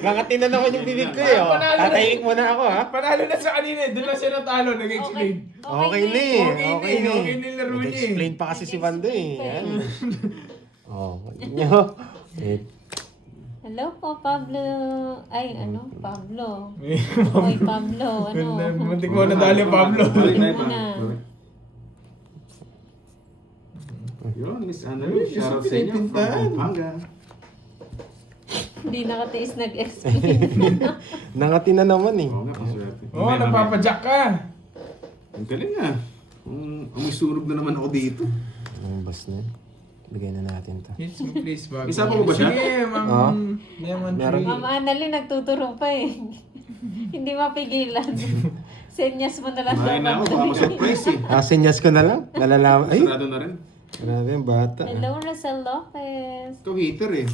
Nakatinan ako yung bibig ko eh. Tatahimik muna ako ha. Panalo na sa kanina eh, doon lang siya natalo, naging speed. Okay na eh. Okay na, okay na yung laro niya eh. Nag-explain pa kasi si Vando eh. Yan. Oh, nyo. Eh, Hello po, Pablo. Ay, ano? Pablo. Oy, Pablo. Ano? Muntik mo na dali, Pablo. Balik tayo pa. Muna. Balik. Yun, Miss Anna, Uy, shoutout gusto sa inyo from pinipintahan. Pampanga. Hindi nakatiis nag-explain. nangati na naman eh. Oo nga, paswerte. Oo, oh, nagpapadyak ka. Ang galing ah. May sunog na naman ako dito. Ang boss na. Bigay na natin to. Hits mo please, bago. Isa pa ba siya? Sige, Oo. Ma'am Lemon Meron. Tree. Ma'am Annalyn, nagtuturo pa eh. Hindi mapigilan. Senyas mo na lang Kumain na ako, baka ma-surprise eh. Senyas ko na lang. Nalalaman. Ay, Sarado na rin. grabe yung bata. Hello, Rosel Lopez. Ito heater eh.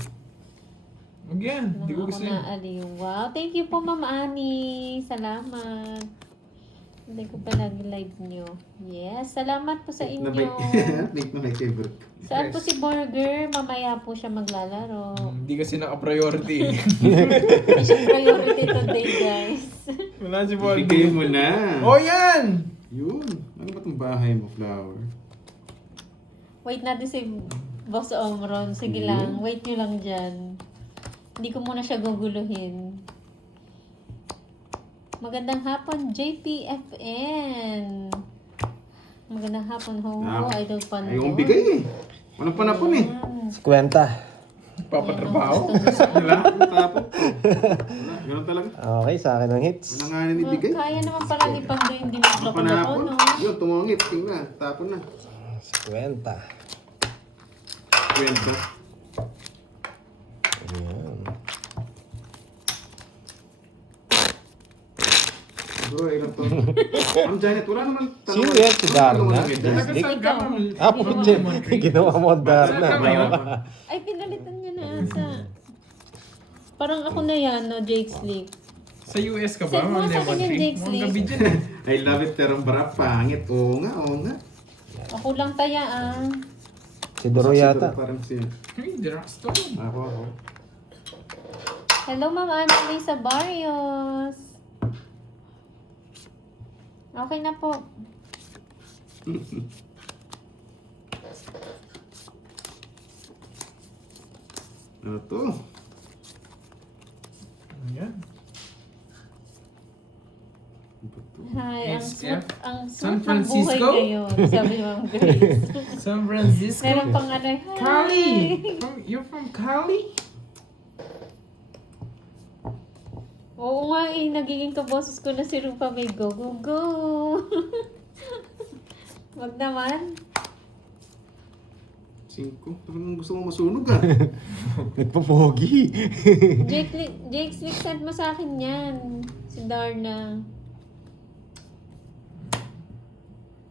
Huwag yan, hindi ko Ako gusto na yan. aliw. Wow, thank you po, Ma'am Annie. Salamat. Hindi ko pa nag-live nyo. Yes, salamat po sa Na inyo. Late na may favorite. Saan po si Burger? Mamaya po siya maglalaro. Hindi kasi naka-priority. Hindi siya priority today, guys. Wala si Bigay Baldi. mo na. Oh, yan! Yun. Ano ba itong bahay mo, Flower? Wait natin si Boss Omron. Sige lang, wait nyo lang dyan. Hindi ko muna siya guguluhin. Magandang hapon, JPFN. Magandang hapon, ho, Idol Pando. Ay, yung bigay eh. Walang panapon eh. 50. Papatrabaho. Wala. Ang tapon. Wala. Ganun talaga. Okay, sa akin ang hits. Wala nga nang ibigay. Kaya naman pala ni Pando yung diniblock ko, Panapon. no? Yun, tumungit. Tingnan. Tapon na. 50. Kwenta. Ayan. Bro, ilan to? Ma'am Janet, wala naman Sino yan? Si Darna? Taga saan ka, Ma'am? Ah, puti. Ginawa mo ang Saan ka ngayon? Darna. Ay, pinalitan niya na ata. Parang ako na yan, no, Jake Slick. Sa US ka ba, Send mo Ma'am sa akin Lemon yung Tree? Jake Mga Slick. gabi dyan eh. I love it, pero ang bara, pangit. Oo nga, oo nga. Ako lang taya, ah. Si Doro yata. Parang siya. Hey, Dragstone. Ako. Hello, Ma'am Emily sa Barrios. Okay na po. Ano to? Ayan. Ano to? Hi, ang SF? smooth, ang San smooth ng buhay Francisco? ngayon, sabi ni Ma'am Grace. San Francisco. Meron pang ano, hi. Cali! You're from Cali? Oo nga eh, nagiging kaboses ko na si Rupa may go, go, go. Wag naman. 5. Anong gusto mo masunog ah? Nagpapogi. Jake Slick, send mo sa akin yan. Si Darna.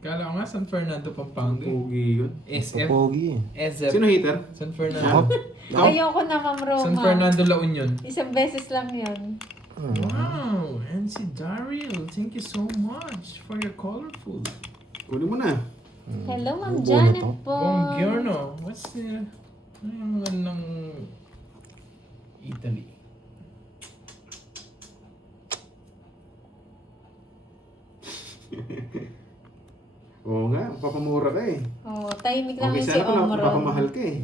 Kala ko nga San Fernando, Pampanga. Pogi yun. SF. Nagpapogi. SF. Sino hater? San Ako? Fernando. Ikaw? Ayoko na, Ma'am Roma. San Fernando, La Union. Isang beses lang yun. Wow! NC Daryl, thank you so much for your colorful. Kunin mo na. Hello, Ma'am Ano Janet to? po. Buongiorno. What's the... Ano yung mga ng Italy? Oo nga, papamura ka eh. Oh, tahimik lang Okay, yun si sana pala Omron. papamahal ka eh.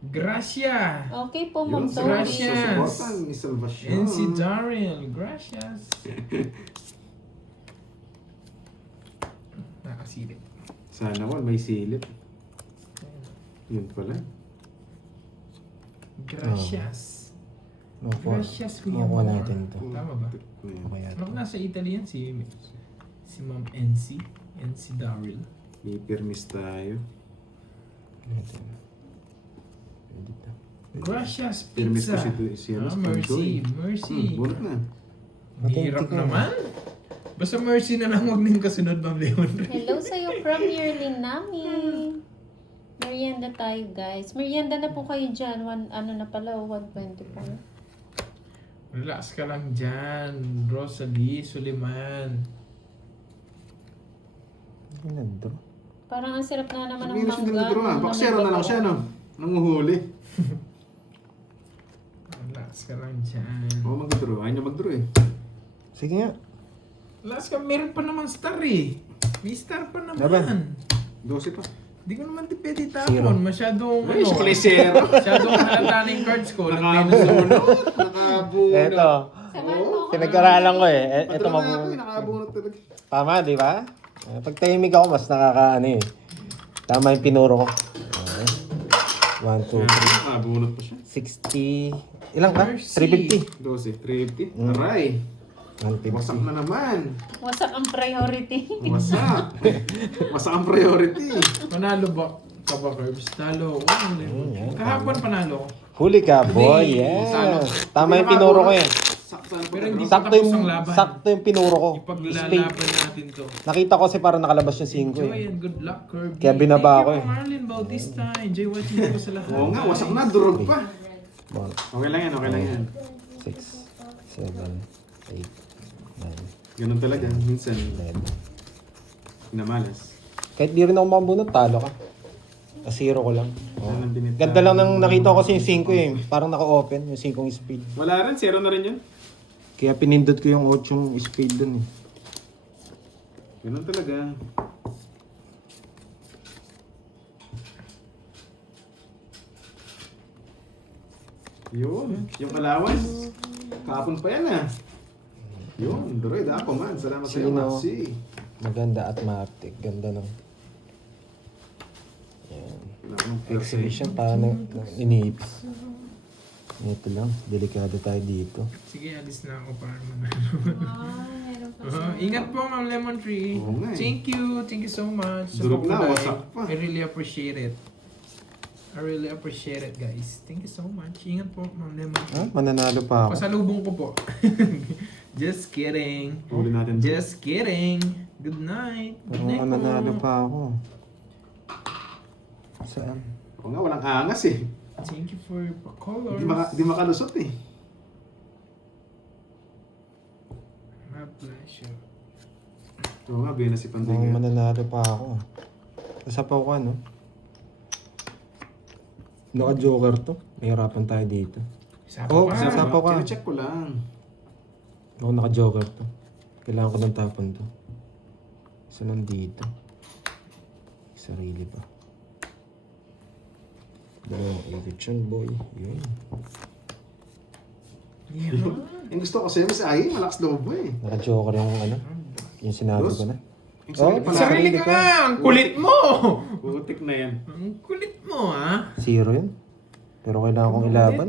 Gracia! Okay po, Ma'am Yun, Tori. Gracias. susuportan ni Salvacion. NC Daryl, gracias. Nakasilip. Sana all may silip. Yun pala. Gracias. Makuha Gracias, Kuya makuha Mar. natin to. Tama ba? Ayan. Okay yata. Ano nasa Italy yan? Si Ma'am NC. NC Daryl. May permis tayo. Natin. Pwede to. Gracias Permis Pizza. ko si Ah, Sponsor Mercy. eh. Mercy. Bunot na. Hirap Matindi ka. naman. Basta Mercy na lang, huwag nang kasunod, Ma'am Leon. Hello sa'yo from Yerlin Nami. Merienda tayo, guys. Merienda na po kayo dyan. Ano na pala, 124. Relax ka lang dyan. Rosalie Suleiman. Hindi nag-draw. Parang ang sarap na naman ng Hindi na siya mangga. dinadro ah. Ang Baksero na lang siya no. Nanguhuli. Relax ka lang dyan. Oo mag-draw. Ayaw niya mag-draw eh. Sige nga. Relax ka, meron pa naman star eh. May star pa naman. Laban. 12 pa. Di ko naman pwede Zero. tapon. Masyadong Ay, siya pala yung zero. Masyadong halata na yung cards ko. Nag-minus ako. Nakabunot. Eto. Samahan mo ako. Pinag-aralan ko eh. Ito Padraw na ako eh. mabunod. Nakabunot talaga. Tama, di ba? Pag tahimik ako, mas nakakaano eh. Tama yung pinuro ko. 1, 2, Nakabunot pa siya. 60. Ilang ka? Mercy. 350. 12, 350. Aray. 150. Wasak na naman. Wasak ang priority. Wasak. Wasak ang priority. Panalo ba? Ka ba, Curbs? Talo. yan. Kahapon panalo ko. Huli ka, boy. Hindi. Yes. Tama yung pinuro ko eh. Sakto na Pero hindi pagkadraw. pa Sakto tapos yung, ang laban. sakto yung pinuro ko. Spade. Ipaglalaban natin to. Nakita ko kasi parang nakalabas yung 5 Enjoy eh. and good luck, Kirby. Kaya binaba Thank ako you, eh. Marlon Bautista. Enjoy watching ko sa lahat. Oo nga, wasak na. Durog pa. 1, Okay lang yan, okay lang yan. 6, 7, 8, 9, Ganun talaga. Minsan, 11. namalas. Kahit di rin ako mabunot, talo ka. Zero ko lang. Oh. Walang binita. Ganda lang ng nakita ko kasi yung 5 eh. Parang naka-open yung 5 speed. Wala rin, zero na rin yun. Kaya pinindot ko yung 8 speed dun eh. Ganun talaga. Yun, yung allowance. Kahapon pa yan ah. Yun, Droid ako man. Salamat sa iyo, Sino? Maxi. Maganda at matik. Ganda ng exhibition para iniipis. Ito lang, delikado tayo dito. Sige, alis na ako para mag Meron pa. Ingat po, Ma'am Lemon Tree. Oo nga eh. Thank you so much. sa Durog na, pagkulay. wasak pa. I really appreciate it. I really appreciate it, guys. Thank you so much. Ingat po, Ma'am Lemon Tree. Ha? Mananalo pa ako. Pasalubong ko po. Just kidding. Huli natin. Just kidding. Good night. Good night Parang mananalo po. pa ako. Saan? Oo nga, walang angas eh. Thank you for your colors. Di makalusot eh. My pleasure. Oo nga, Bena si Panday Parang nga. mananalo pa ako. Kasapaw ka, no? Naka-joker to. Mahirapan tayo dito. Sapo Oh, ka. sapo ka. Sino-check ko lang. Ako naka-joker to. Kailangan ko ng tapon to. Isa nandito. Sarili pa. Dalawang ikot yun, boy. Yun. Yeah. Yung gusto ko sa'yo, Miss Ai, malakas loob mo eh. Naka-joker yung ano. Yung sinabi ko na. Yung sarili Oh, pa Sarili ka nga. Ang kulit mo. Putik na yan. Ang kulit mo, ha? Zero yun. Pero kailangan kong ilaban.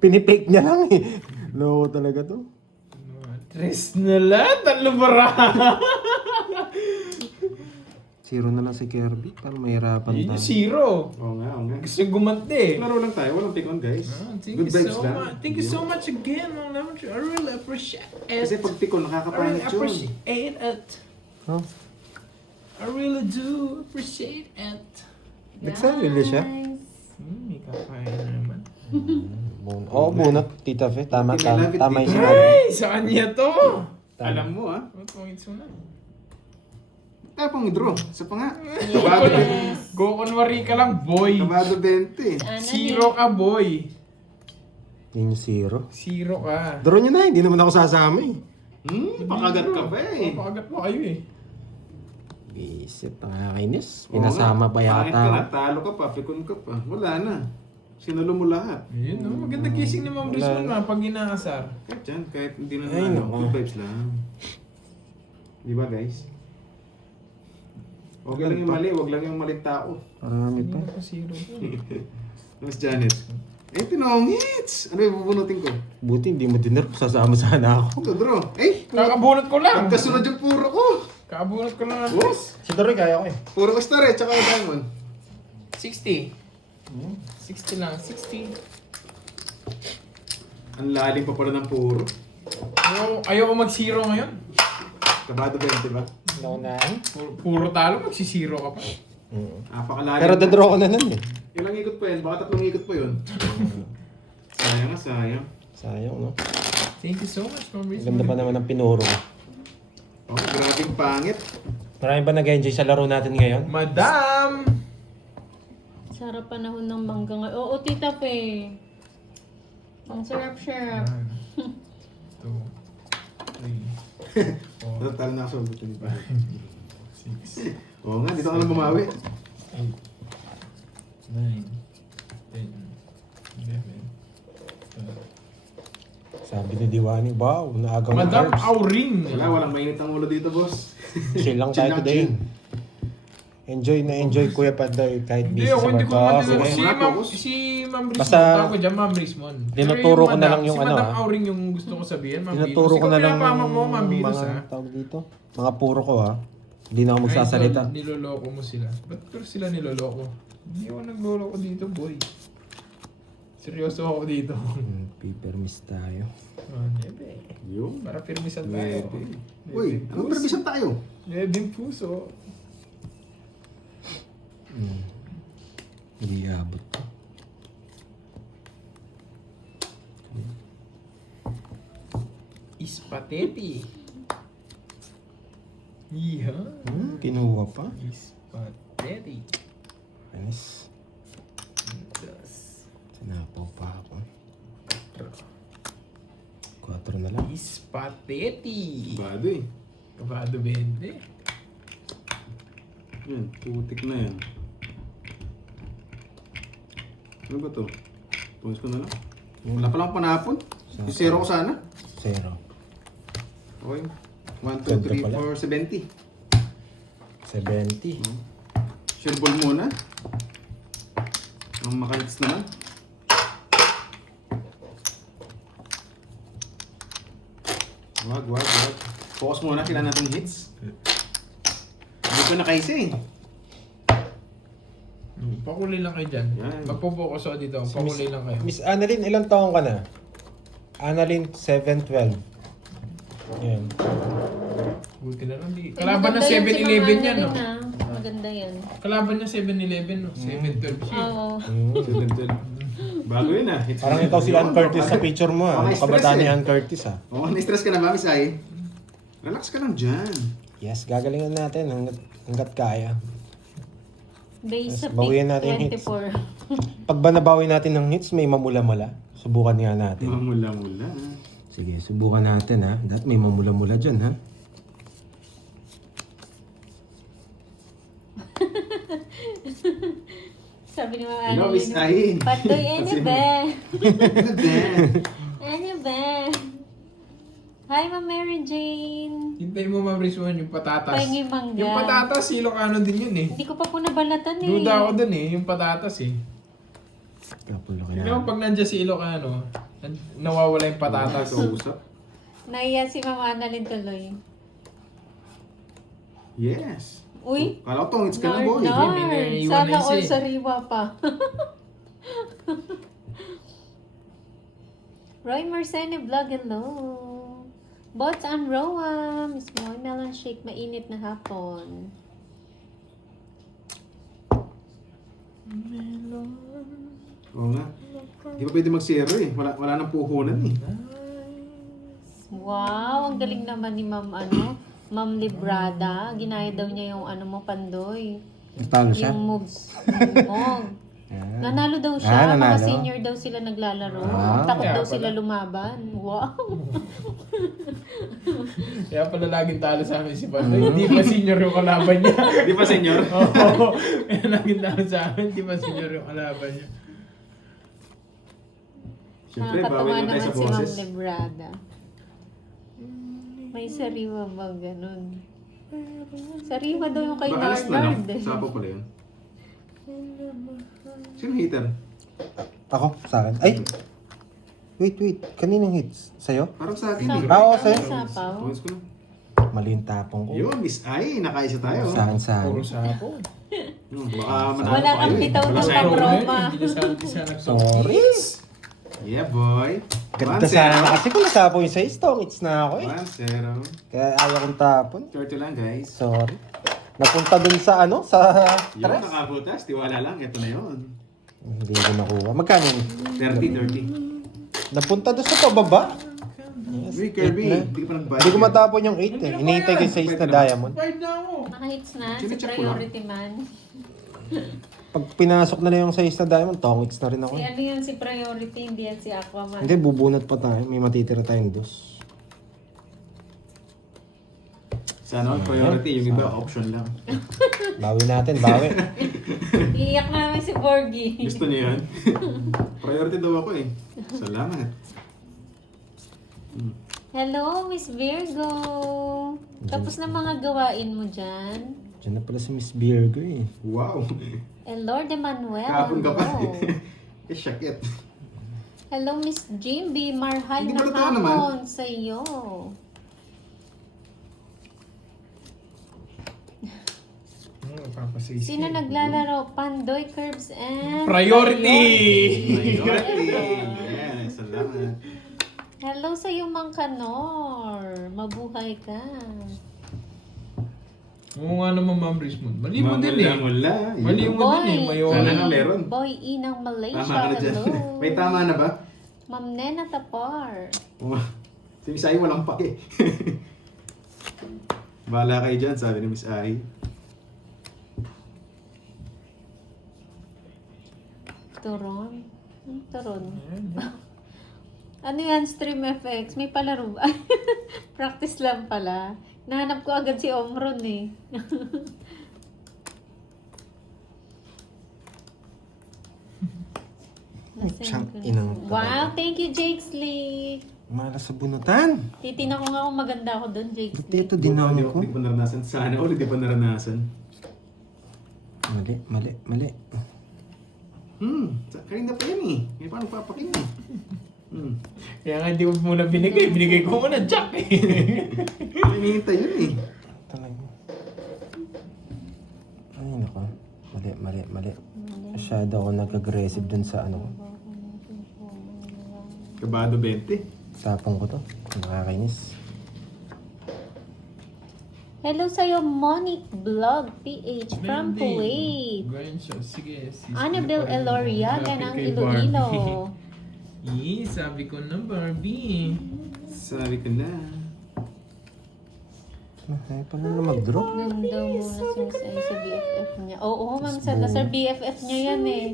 Pinipake niya lang eh. Loko talaga to. Tres na lang. Tatlo bara. Zero na lang si Kirby. Parang mahirapan Yun yung tayo. zero. Oo nga, oo nga. Gusto yung gumanti. Laro lang tayo, walang take on guys. Thank Good you vibes so lang. much. Thank you so much again. I really appreciate Kasi it. pag tikon, I really nakakapangit yun. appreciate it. Huh? I really do appreciate it. Nagsarili siya? May kakain na naman. Bunot, Tita Fe. Tama, Okay, I love it, tama yung Tita. sinabi. Ay, sa kanya to. Alam mo ah. What points mo na? Tapang draw. Sa pa nga. Yes. Go kunwari ka lang, boy. Kabado 20. Zero ka, boy. Yun yung zero. Zero ka. Draw nyo na, hindi naman ako sasama eh. Pakagat ka pa eh. Pakagat mo kayo eh. Visit, nakakainis. Pinasama pa Pangit ka yata na, ako. talo ka pa, pikon ka pa. Wala na. Sinulo mo lahat. Ayun, no? Maganda gising ni Ma'am Rizwan ma pag inaasar. Kahit dyan, kahit hindi na Ay, ano, naku. good vibes lang. Di ba guys? Huwag lang yung mali, huwag lang yung maling tao. Marami Hindi pa. na pa zero. Mas Janet. Eh, tinongits! Ano yung bubunutin ko? Buti hindi mo dinner, sasama sana ako. Ito, draw. Eh, Kakabunot ko lang. kasunod yung puro ko. Kakabunot ko lang. Boss! Si Dory kaya ko eh. Puro ko star eh, tsaka yung diamond. 60. 60 lang. 60. Ang lalim pa pala ng puro. Ayoko mag-zero ngayon. Kabado 20 ba? Naunahan? Puro talo, magsisiro ka pa. Napakalalim. Pero dadraw ko na nun eh. Ilang ikot pa yun? Baka 3 ikot pa yun. Sayang nga, sayang. Sayang, no? Thank you so much, Ma'am Rizwan. Ganda pa naman ang pinuro ko. Oh, grabing pangit. Marami ba nag-enjoy sa laro natin ngayon? Madam! Sarap panahon ng mangga ngayon. Oo, Tita Fe. Ang sarap-sarap. 1, 2, 3, 4, Total na ako sa ulit pa. 6, Oo nga, dito ka lang bumawi. 8, 9, 10, 11, 12. Sabi ni Diwani, wow, naagang Madam carbs. Auring! Wala, walang mainit ang ulo dito, boss. Chill lang Chill tayo lang, today. chill. Enjoy na enjoy Kuya Panday kahit Hindi busy ako, sa hindi work. ko Oh, naman sige. si Ma'am Rizwan. Basta, Tawag ko dyan, Ma'am Rizwan. tinuturo ko na lang yung si ano, Madam ah. Auring yung gusto ko sabihin, Ma'am Venus. Tinuturo ko na lang Ikaw mo, Ma'am Venus, ha? mga tawag dito. Mga puro ko ha. Hindi na ako magsasalita. Idol, niloloko mo sila. Ba't pero sila niloloko? Hindi ako nagloloko dito, boy. Seryoso ako dito. Paper miss tayo. Nebe. Yung. Para pirmisan tayo. Uy, anong permission tayo? Nebing puso. Hindi abot to. Ispateti. Yeah. Kinuha pa. Ispateti. Anis. Das. Sinapaw pa ako. 4 na lang. Ispateti. Bado eh. Kabado 20. Yan, putik na yan. Ano ba to? Pause ko na lang. Wala pa lang panapon. Yung zero ko sana. 0. Okay. 1, 2, Ganda 3, pala. 4, 70. 70. Share ball muna. Ang makalits naman. Wag. Focus muna, kailan natin hits. Hindi ko nakaisa eh. Pakulay lang kayo dyan. Yan. Magpo-focus ako dito. Pakulay lang kayo. Miss Annalyn, ilang taong ka na? Annalyn, 7-12. Yan. Buti na lang. Eh, Kalaban ng maganda yun si 7-Eleven Mama yan, no? Annalyn, ah. Maganda yan. Kalaban ng 7-Eleven, no? 7-12 siya. Oo. Bago yun ah. Hits Parang na ikaw yun. si Ann Curtis sa picture mo ah. Okay, Kabataan stress ni eh. Ann Curtis ah. Oo, na-stress ka na ba, Miss Ai? Relax ka lang dyan. Yes, gagalingan natin hanggat kaya. Days sa Yes, bawian natin yung hits. 24. Pag ba nabawi natin ng hits, may mamula-mula. Subukan nga natin. Mamula-mula. Sige, subukan natin ha. Dahil may mamula-mula dyan ha. Sabi ni Mama Hello, Miss Annalyn, Ai. Patoy, ano ba? Good day. Ano ba? Hi, Ma'am Mary Jane. Hintayin mo, Ma'am Rizwan, yung patatas. Pahingi mangga. Yung patatas, Ilocano din yun eh. Hindi ko pa po nabalatan eh. Duda ako dun eh, yung patatas eh. Kapulo ka Tignan mo na. pag nandiyan si Ilocano, nawawala yung patatas. Kausap. Naiya si Mama Annalyn tuloy. Yes. Uy, Kala ko tongits ka na, boy. Lord, Hindi, may naiiwan sana na isa all eh. sariwa pa. Roy Marcene Vlog, hello. Bots and Roa, Miss Moy Melon Shake, mainit na hapon. Oo nga. Di ba pwede mag-zero eh. Wala nang puhunan eh. Wow, ang galing naman ni Ma'am Librada. Ginaya daw niya yung Pandoy. Natalo siya? Yung moves mo. Yan. Nanalo daw Ah, siya. Mga nanalo? senior daw sila naglalaro. Ah. Takot Kaya daw pala. sila lumaban. Wow. Kaya pala laging talo sa amin si Pandoy. Hindi pa senior yung kalaban niya. Di ba, senyor? Oo. Kaya laging talo sa amin, hindi pa senior yung kalaban niya. Siyempre, Nakakatawa bawal na tayo naman sa si Ma'am boses. Librada. May sariwa ba ganun? Sariwa daw yung kay Ba, alas na lang. Narnard. Sapo pala yun. Sino hater? Ako? Sa akin? Ay! Wait. Kaninong hits? Sa'yo? Parang sa akin Sapaw. eh. Ah, oo, sa'yo. Sapaw. Points ko lang. Mali yung tapong ko. Yun, Miss Ai. Nakaisa tayo. Sa akin. Puro sapo. Baka manalo Wala pa kang kayo eh. bitaw Wala ng sa'yo. paproma. Hindi siya Sorry. Yeah, boy. Ganda sana na kasi kung nasapo yung sa istong, na ako eh. 1-0. Kaya ayaw kong tapon. 30 lang, guys. Sorry. Napunta dun sa sa Yun, tres. nakabutas. Tiwala lang. Ito na yun. Hindi ko nakuha. Magkano yun? 30. Napunta dun sa pababa. Yes, Uy, Kirby. 8 na. Hindi ka pa nagbayad. Hindi ko matapon yung 8 eh. Hinihintay ko yung 6 na diamond. 5 na ako. Nakahits na si Chinecheck ko lang. Priority Man. Pag pinasok na yung 6 na diamond, tongits na rin ako. Si ano yan si Priority, hindi yan si Aquaman. Hindi, bubunot pa tayo. May matitira tayong dos. Sana all priority. Yung iba, option lang. Bawi natin, bawi. Iiyak na naman si Borgie. Gusto niyo yun? Priority daw ako eh. Salamat. Hello, Miss Virgo. Tapos na mga gawain mo dyan. Diyan na pala si Miss Virgo eh. Wow. And Lord Emmanuel. Kahapon ka pa. hello. Eh, shakit. Hello, Miss Jimby. Marhay Hindi na ba totoo naman? hapon sa iyo. Sino naglalaro? Pandoy, Curbs, and... Priority! Priority. Yes, salamat. Hello sa iyo, Mang Kanor. Mabuhay ka. Oo nga naman, Ma'am Rizwan. Mali mo din eh. Wala. Mali mo din eh. Mayor. Sana nga meron. Boy E ng Malaysia. Tama ka na dyan. Hello. May tama na ba? Ma'am Nena Tapar. Si Miss Ai walang pake. Bahala kayo dyan, sabi ni Miss Ai. Turon. Turon. Ano yan, Stream FX? May palaro ba? Practice lang pala. Nahanap ko agad si Omron eh. Siyang inang Wow, thank you, Jake Slick. Malas sa bunutan. Titina ko nga kung maganda ako doon, Jake Slick. Ito dinami ko. Hindi pa naranasan. Sana all, hindi pa naranasan. Mali. Kanina pa yan eh. Ngayon pa nagpapaking eh. Kaya nga hindi ko muna binigay. Binigay ko muna Jack eh. Hinihintay yun eh. Talaga. Ay, nako. Mali. Masyado ako nag-aggressive dun sa Kabado 20. tapong ko to. Nakakainis. Hello sa'yo, Monique Vlog PH from Kuwait. Ganyan siya. Sige. Annabelle Eloriaga ng Iloilo. Sabi ko na Barbie. Sabi ko na. Ay, paano na mag-draw? Ganda muna sumisay sa BFF niya. Oo, ma'am, sa BFF niya yan eh.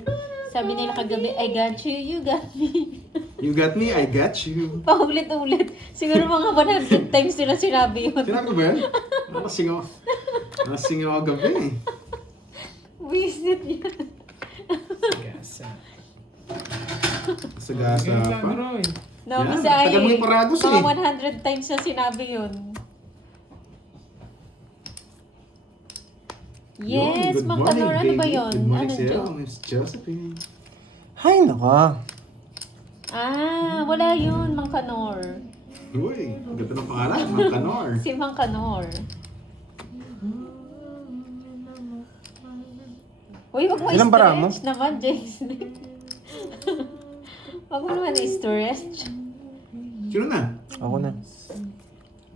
Sabi nila kagabi, I got you, you got me. You got me, I got you. Paulit-ulit. Siguro mga 100 times nila sinabi yun. Sinabi ba yan? Nasingaw ako gabi. Visit yun. Gasa. Sagasa Ganyan pa. lang, Roy. No, Yan, kasi ay, tagal mo yung parados eh. mga 100 times na sinabi yun. Yes, Good Mang morning, Kanor, ano ba baby. yun? Good morning Ano sa'yo, joke? Miss Josephine. Hay, naka. Wala yun, Mang Kanor. Uy, ganda ng pangalan, Mang Kanor. Si Mang Kanor. Uy, wag mo Ilang bara mo? i-stretch naman, Jason. Wag mo naman i-stretch. Sino na? Ako na.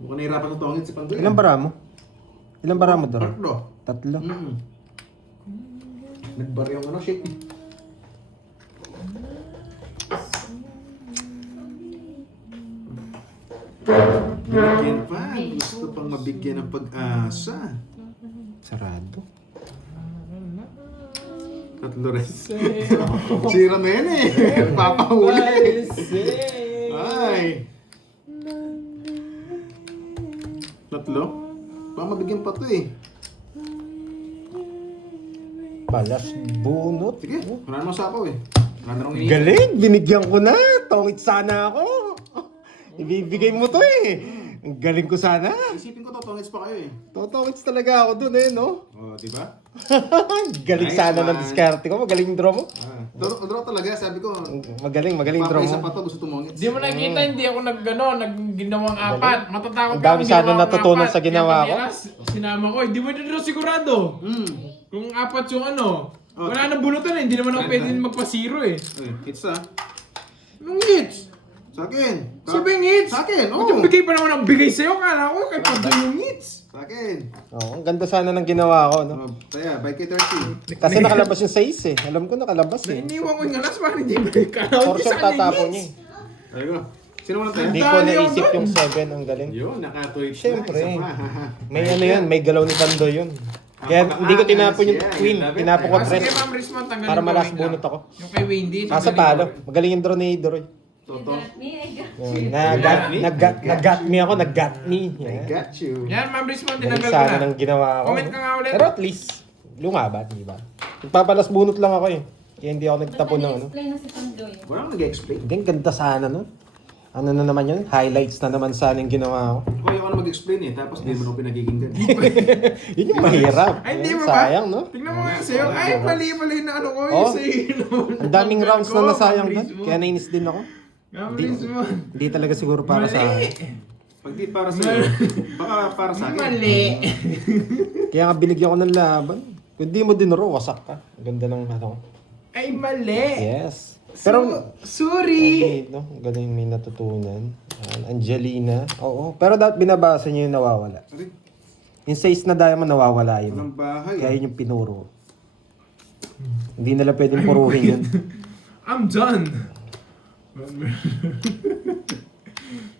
Mukhang nahirapan na tongit si Pandoy. Ilang bara mo? Ilang bara mo, Dor? Tatlo. 3. Nagbar yung shake. Bigyan pa. Gusto pang mabigyan ng pag-asa. Sarado. Tatlo rin. Sira na yan eh. Papahuli. Ay. Tatlo? Baka mabigyan pa to eh. Balas bunot. Sige, wala namang sapaw eh. Wala na nang iniisip. Galing! Binigyan ko na! Tongit sana ako! Ibibigay mo to eh! Ang galing ko sana! Isipin ko to, tongits pa kayo eh. Totongits talaga ako dun eh, no? Oh, di ba? Galing Nice sana ng one. diskarte ko. Magaling draw mo. Draw talaga, sabi ko. Magaling draw Papaisa mo. pa to, gusto tumongits. Di mo nakita, hindi ako nagginawang 4. Matatakot Ang dami ako, sana ginawa natutunan akong sa ginawa Kaya ko. madalas, Sinama ko, hindi mo na sigurado. Kung 4 yung wala nang bunutan eh. Hindi naman ako pwede magpa-0 eh. Hits ah. Anong hits? Sa akin. Sabing hits? Sa akin, Ba't yung oo. bigay pa naman ng bigay sa'yo? Kala ko, kay Pando yung hits. Sa akin. Oo, ang ganda sana ng ginawa ko, no? Kaya, by K30. Kasi nakalabas yung 6 eh. Alam ko nakalabas eh. Iniwan ko yung ganas para hindi ba kala ko For di sure sana yung tatapon hits. niya eh. Ayun ko. Sino mo lang tayo? Hindi ko Dali ako naisip dun. yung 7, ang galing. Yun, naka-tweet Siyempre. na. Isa pa. May ano yun, may galaw ni Pando yun. Kaya hindi ko tinapon yung queen, tinapon ko Ah, sige, 3. Ma'am Rismond, tanggalin Para ko malas wait lang. bunot ako. Yung kay Wendy, Nasa tanggalin palo. ko. Magaling yung draw ni Doroy. Toto. Nag-got me ako, nag-got me. I Yan. got you. Yan, Ma'am Rismond, Galing tinanggal ko sana na. ng ginawa ko. Comment ka nga ulit. Pero at least, lumaban, di ba? Nagpapalas bunot lang ako eh. Kaya hindi ako nagtapon ng ano. Explain na si Pandoy. Wala nang nag-explain. Hindi, ang ganda sana nun. Ano na naman yun? Highlights na naman sana yung ginawa ko. Ako ayaw na mag-explain eh. Tapos di mo nung pinagiginggan. Yun yung mahirap. Ay, hindi Ayun, mo ba? Sayang, no? Tingnan mo nga sa'yo. Ay, mali na ano ko. Oh, Yung sa'yo. Ang daming rounds na nasayang Ma'am doon. Rismond. Kaya nainis din ako. Ma'am Rismond. Hindi talaga siguro para sa akin. Pag di para sa'yo, baka para sa akin. Mali. Kaya nga binigyan ko ng laban. Kung di mo dinuro, wasak ka. Ang ganda ng ano. Ay, mali. Yes. Pero, Sorry. okay, no? Galing may natutunan. Angelina. Oo. Pero dapat binabasa niyo yung nawawala. Sorry, Yung 6 na diamond nawawala yun. walang bahay. Kaya yun yung pinuro. Hindi nila pwedeng puruhin yun. I'm done.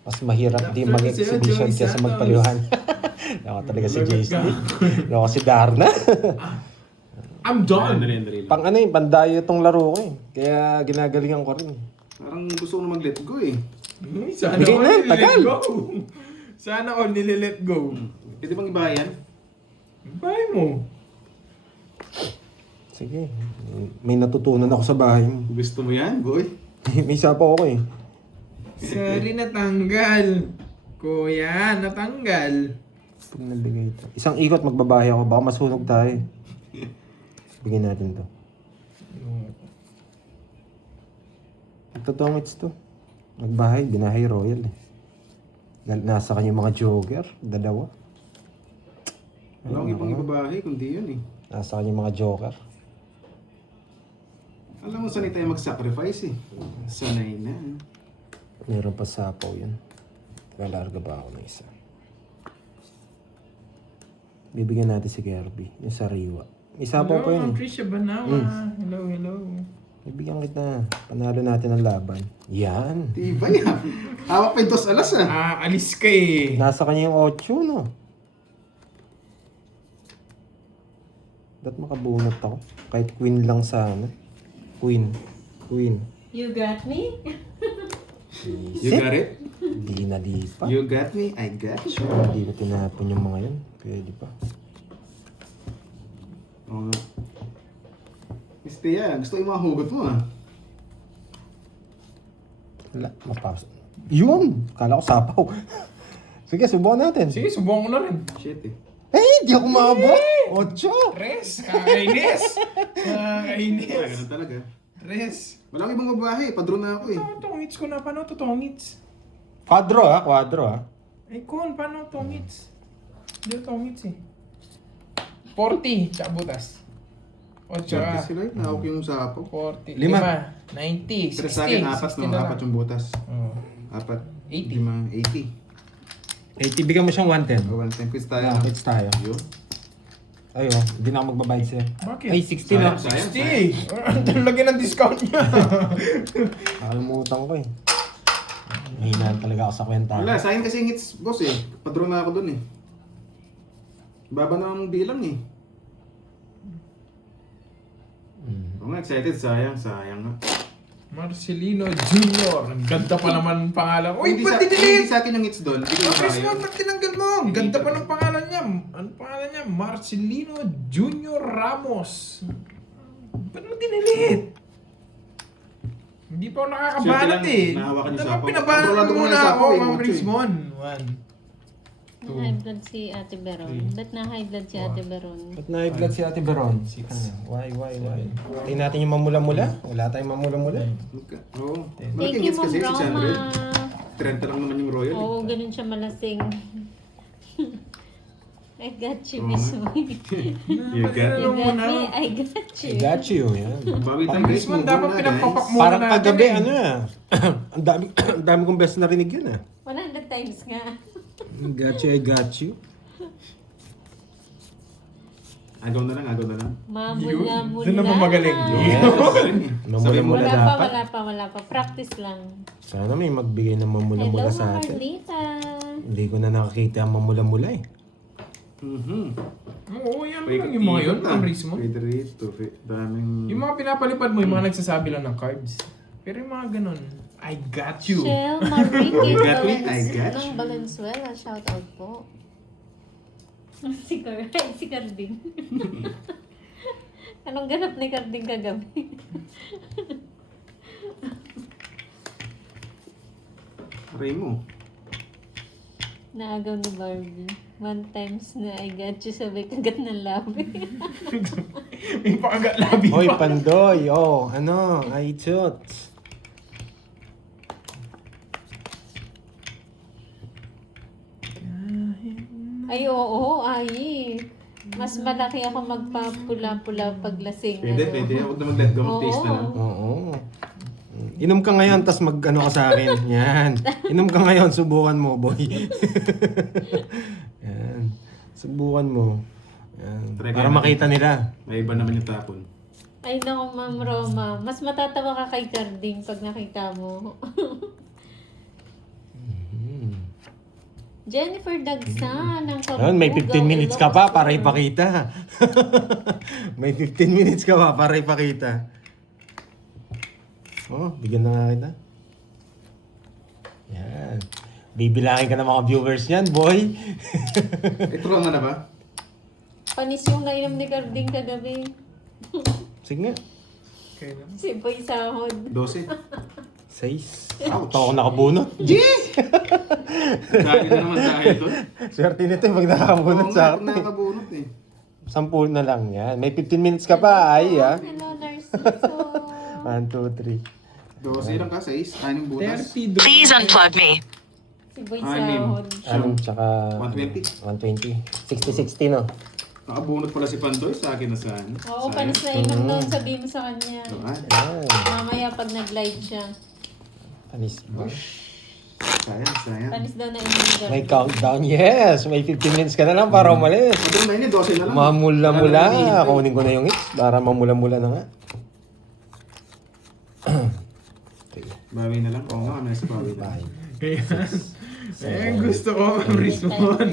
Mas mahirap di mag-exhibition kaysa magpaliwan. Ako talaga si JC. Ako si Darna. I'm done. Pang ano yung pandayo itong laro ko eh. Kaya ginagalingan ko rin. Parang gusto ko na mag-let go eh. Sana Bigay all na, nililet tagal. go. Sana all nililet go. Pwede bang ibayan? Bahay mo. Sige. May natutunan ako sa bahay mo. Gusto mo yan, boy? May isa pa ako eh. Sorry, natanggal. Kuya, natanggal. Pag nabigay ito. Isang ikot magbabahay ako. Baka masunog tayo. Bigyan natin to. Totongits to. Magbahay, binahay royal eh. Nasa kanya mga joker. Dalawa. Wala akong ibang ibabahay kundi yun eh. Nasa kanya mga joker. Alam mo, sanay tayo mag-sacrifice eh. Sanay na. Meron pa sapaw yun. Lalarga ba ako ng isa? Bibigyan natin si Kirby. Yung sariwa. Isapaw Hello, pa yun Ma'am eh. Tricia Banawa. Hello, hello. Bibigyan kita. Panalo natin ang laban. Yan. Diba yan? Hawak pa yung 2 alas ah. Alis ka eh. Nasa kanya yung 8, no? Ba't makabunot ako? Kahit queen lang sana. Queen. You got me? You got it? Di na di pa. You got me? I got you. Hindi ko tinapon yung mga yun. Pwede pa. Oo nga. Miss Tia, gusto yung mga hugot mo ah. Wala. Mapasok. Yun! Kala ko sapaw. Sige, subukan natin. Sige, subukan ko na rin. Shit eh. Di ako maabot. 8. Res, kakainis. Ah, Kakainis. ganun talaga. Res. Walang ibang babae, padro na ako eh. Tongits ko na. Paano to tongits? Quadro ah. Ay, Kon, paano tongits? Hindi tongits eh. 40, tsaka butas. O, tsaka Sila yun, hawak yung sapo. 40. 5. 90, 60. Pero sa akin, 4 no? 4 yung butas. Oh. 4. 80. 5, 80. Tibigyan mo siyang 110. So, 1 time quiz tayo. Ah, hits tayo. Yun. Ayo, hindi na ako magbabayad sa'yo. Bakit? Ay, 60 na. Sayang. 60! Lagyan ng discount niya. Nakalimutan ko eh. Mahinaan talaga ako sa kwenta. Wala, sa akin kasi yung hits, boss eh. Padro na ako dun eh. Baba na ang bilang eh. Oo nga, excited. Sayang nga. Marcelino Jr. Ang ganda pa naman pangalan. Uy, Hindi ba't hindi dinilit? sa akin yung hits doon. Hindi ko na Chris, kaya. ba't tinanggal mo? Ang ganda pa ng pangalan niya. Ano pangalan niya? Marcelino Jr. Ramos. Ba't mo dinilit? Hindi pa ako nakakabanat Swerte lang, eh. nahawakan yung Dapat sapaw. pinabanat Kontrolado mo mo muna yung ako, sapaw, Ma'am mucho eh. Rizmon. 1. Na-high blood si Ate Beron. Ba't na-high blood si Ate Beron? Ba't na-i-vlog si Ate Beron? Why? Tingnan natin yung mamula-mula. Wala tayong mamula-mula. Oo. Thank Malaking you, hits Ma'am kasi, Roma. 600. 30 lang naman yung Royal eh. Oo, ganun siya malasing. I got you, Oo Miss nga. Wei. You got You got muna. me, I got I you. got you. Yan. Bawi Ma'am tayo guys, Rizmon, move dapat on na pinapapak guys. mo Parang natin kagabi, eh. ano ah. ang dami kong beses narinig yun ah. 100 times nga. I got you. Agaw na lang. Mamula-mula. Doon na pa magaling. Mamula-mula dapat. Wala pa. Practice lang. Sana may magbigay ng mamula-mula Hello, sa atin. Marlita. Hindi ko na nakakita ang mamula-mula eh. Oo, yan lang yung mga yun, Ma'am Rizmon. Pedrito, daming... Yung mga pinapalipad mo, yung mga nagsasabi lang ng cards. Pero yung mga ganun, I got you. Shell Mariquez You got me, I got ng you. Valenzuela. Shout out po. Si Carding. Anong ganap ni Carding kagabi? Aray mo. Naagaw ni Barbie. 1 times na I got you, sabay kagat ng labi. May pakagat labi Hoy, pa. Pandoy. Oh, ano? Ay, chut. Ay, oo, ay. Mas malaki ako magpapula-pula pag lasing. Pwede. Huwag na mag-let go, mag-taste na lang. Oo. Inom ka ngayon, tas mag-ano ka sa akin. Yan. Inom ka ngayon, subukan mo, boy. Yan. Subukan mo. Yan. Try Para ka makita nila. May iba naman yung tapon. Ay, naku, Ma'am Roma. Mas matatawa ka kay Carding pag nakita mo. Jennifer Dagsan ng Kabugaw. Ayun, may 15 minutes ka pa para ipakita. May 15 minutes ka pa para ipakita. Oh, bigyan na nga kita. Yan. Bibilangin ka ng mga viewers niyan, boy. Ito lang na ba? Panis yung nainom ni Carding kagabi. Sige nga. Okay lang. Si Boy Sahod. 12. 6. Ako nakabunot. Dahil na naman tayo doon. Swerte nito pag nakabunot Oo sa nga, akin. nakakabunot eh. 10 na lang yan. May 15 minutes ka pa, ay ah. Hello, Narciso. 1, 2, 12 lang ka, 6. Anong butas? 30 doon. Please unplug me. Si Boy Anim. Sahod. 3. Anong tsaka... 120. 120. 60-60 no? Nakabunot pala si Pandoy sa akin na saan. Oo, panis na inom daw. Sabihin mo sa kanya. Ah, Yan. Mamaya pag nag-live siya. Anis ba? Sayang. Panis daw na iniligay. May countdown. Yes! May 15 minutes ka na lang para umalis. Madali na yun, 12 na lang. Mamula-mula. Wala na lang Kunin ko na yung hits para mamula-mula na nga. Bawi na lang. Oo nga, may sa bawi na. Bye. Ayan. Gusto ko, Ma'am Rizwan.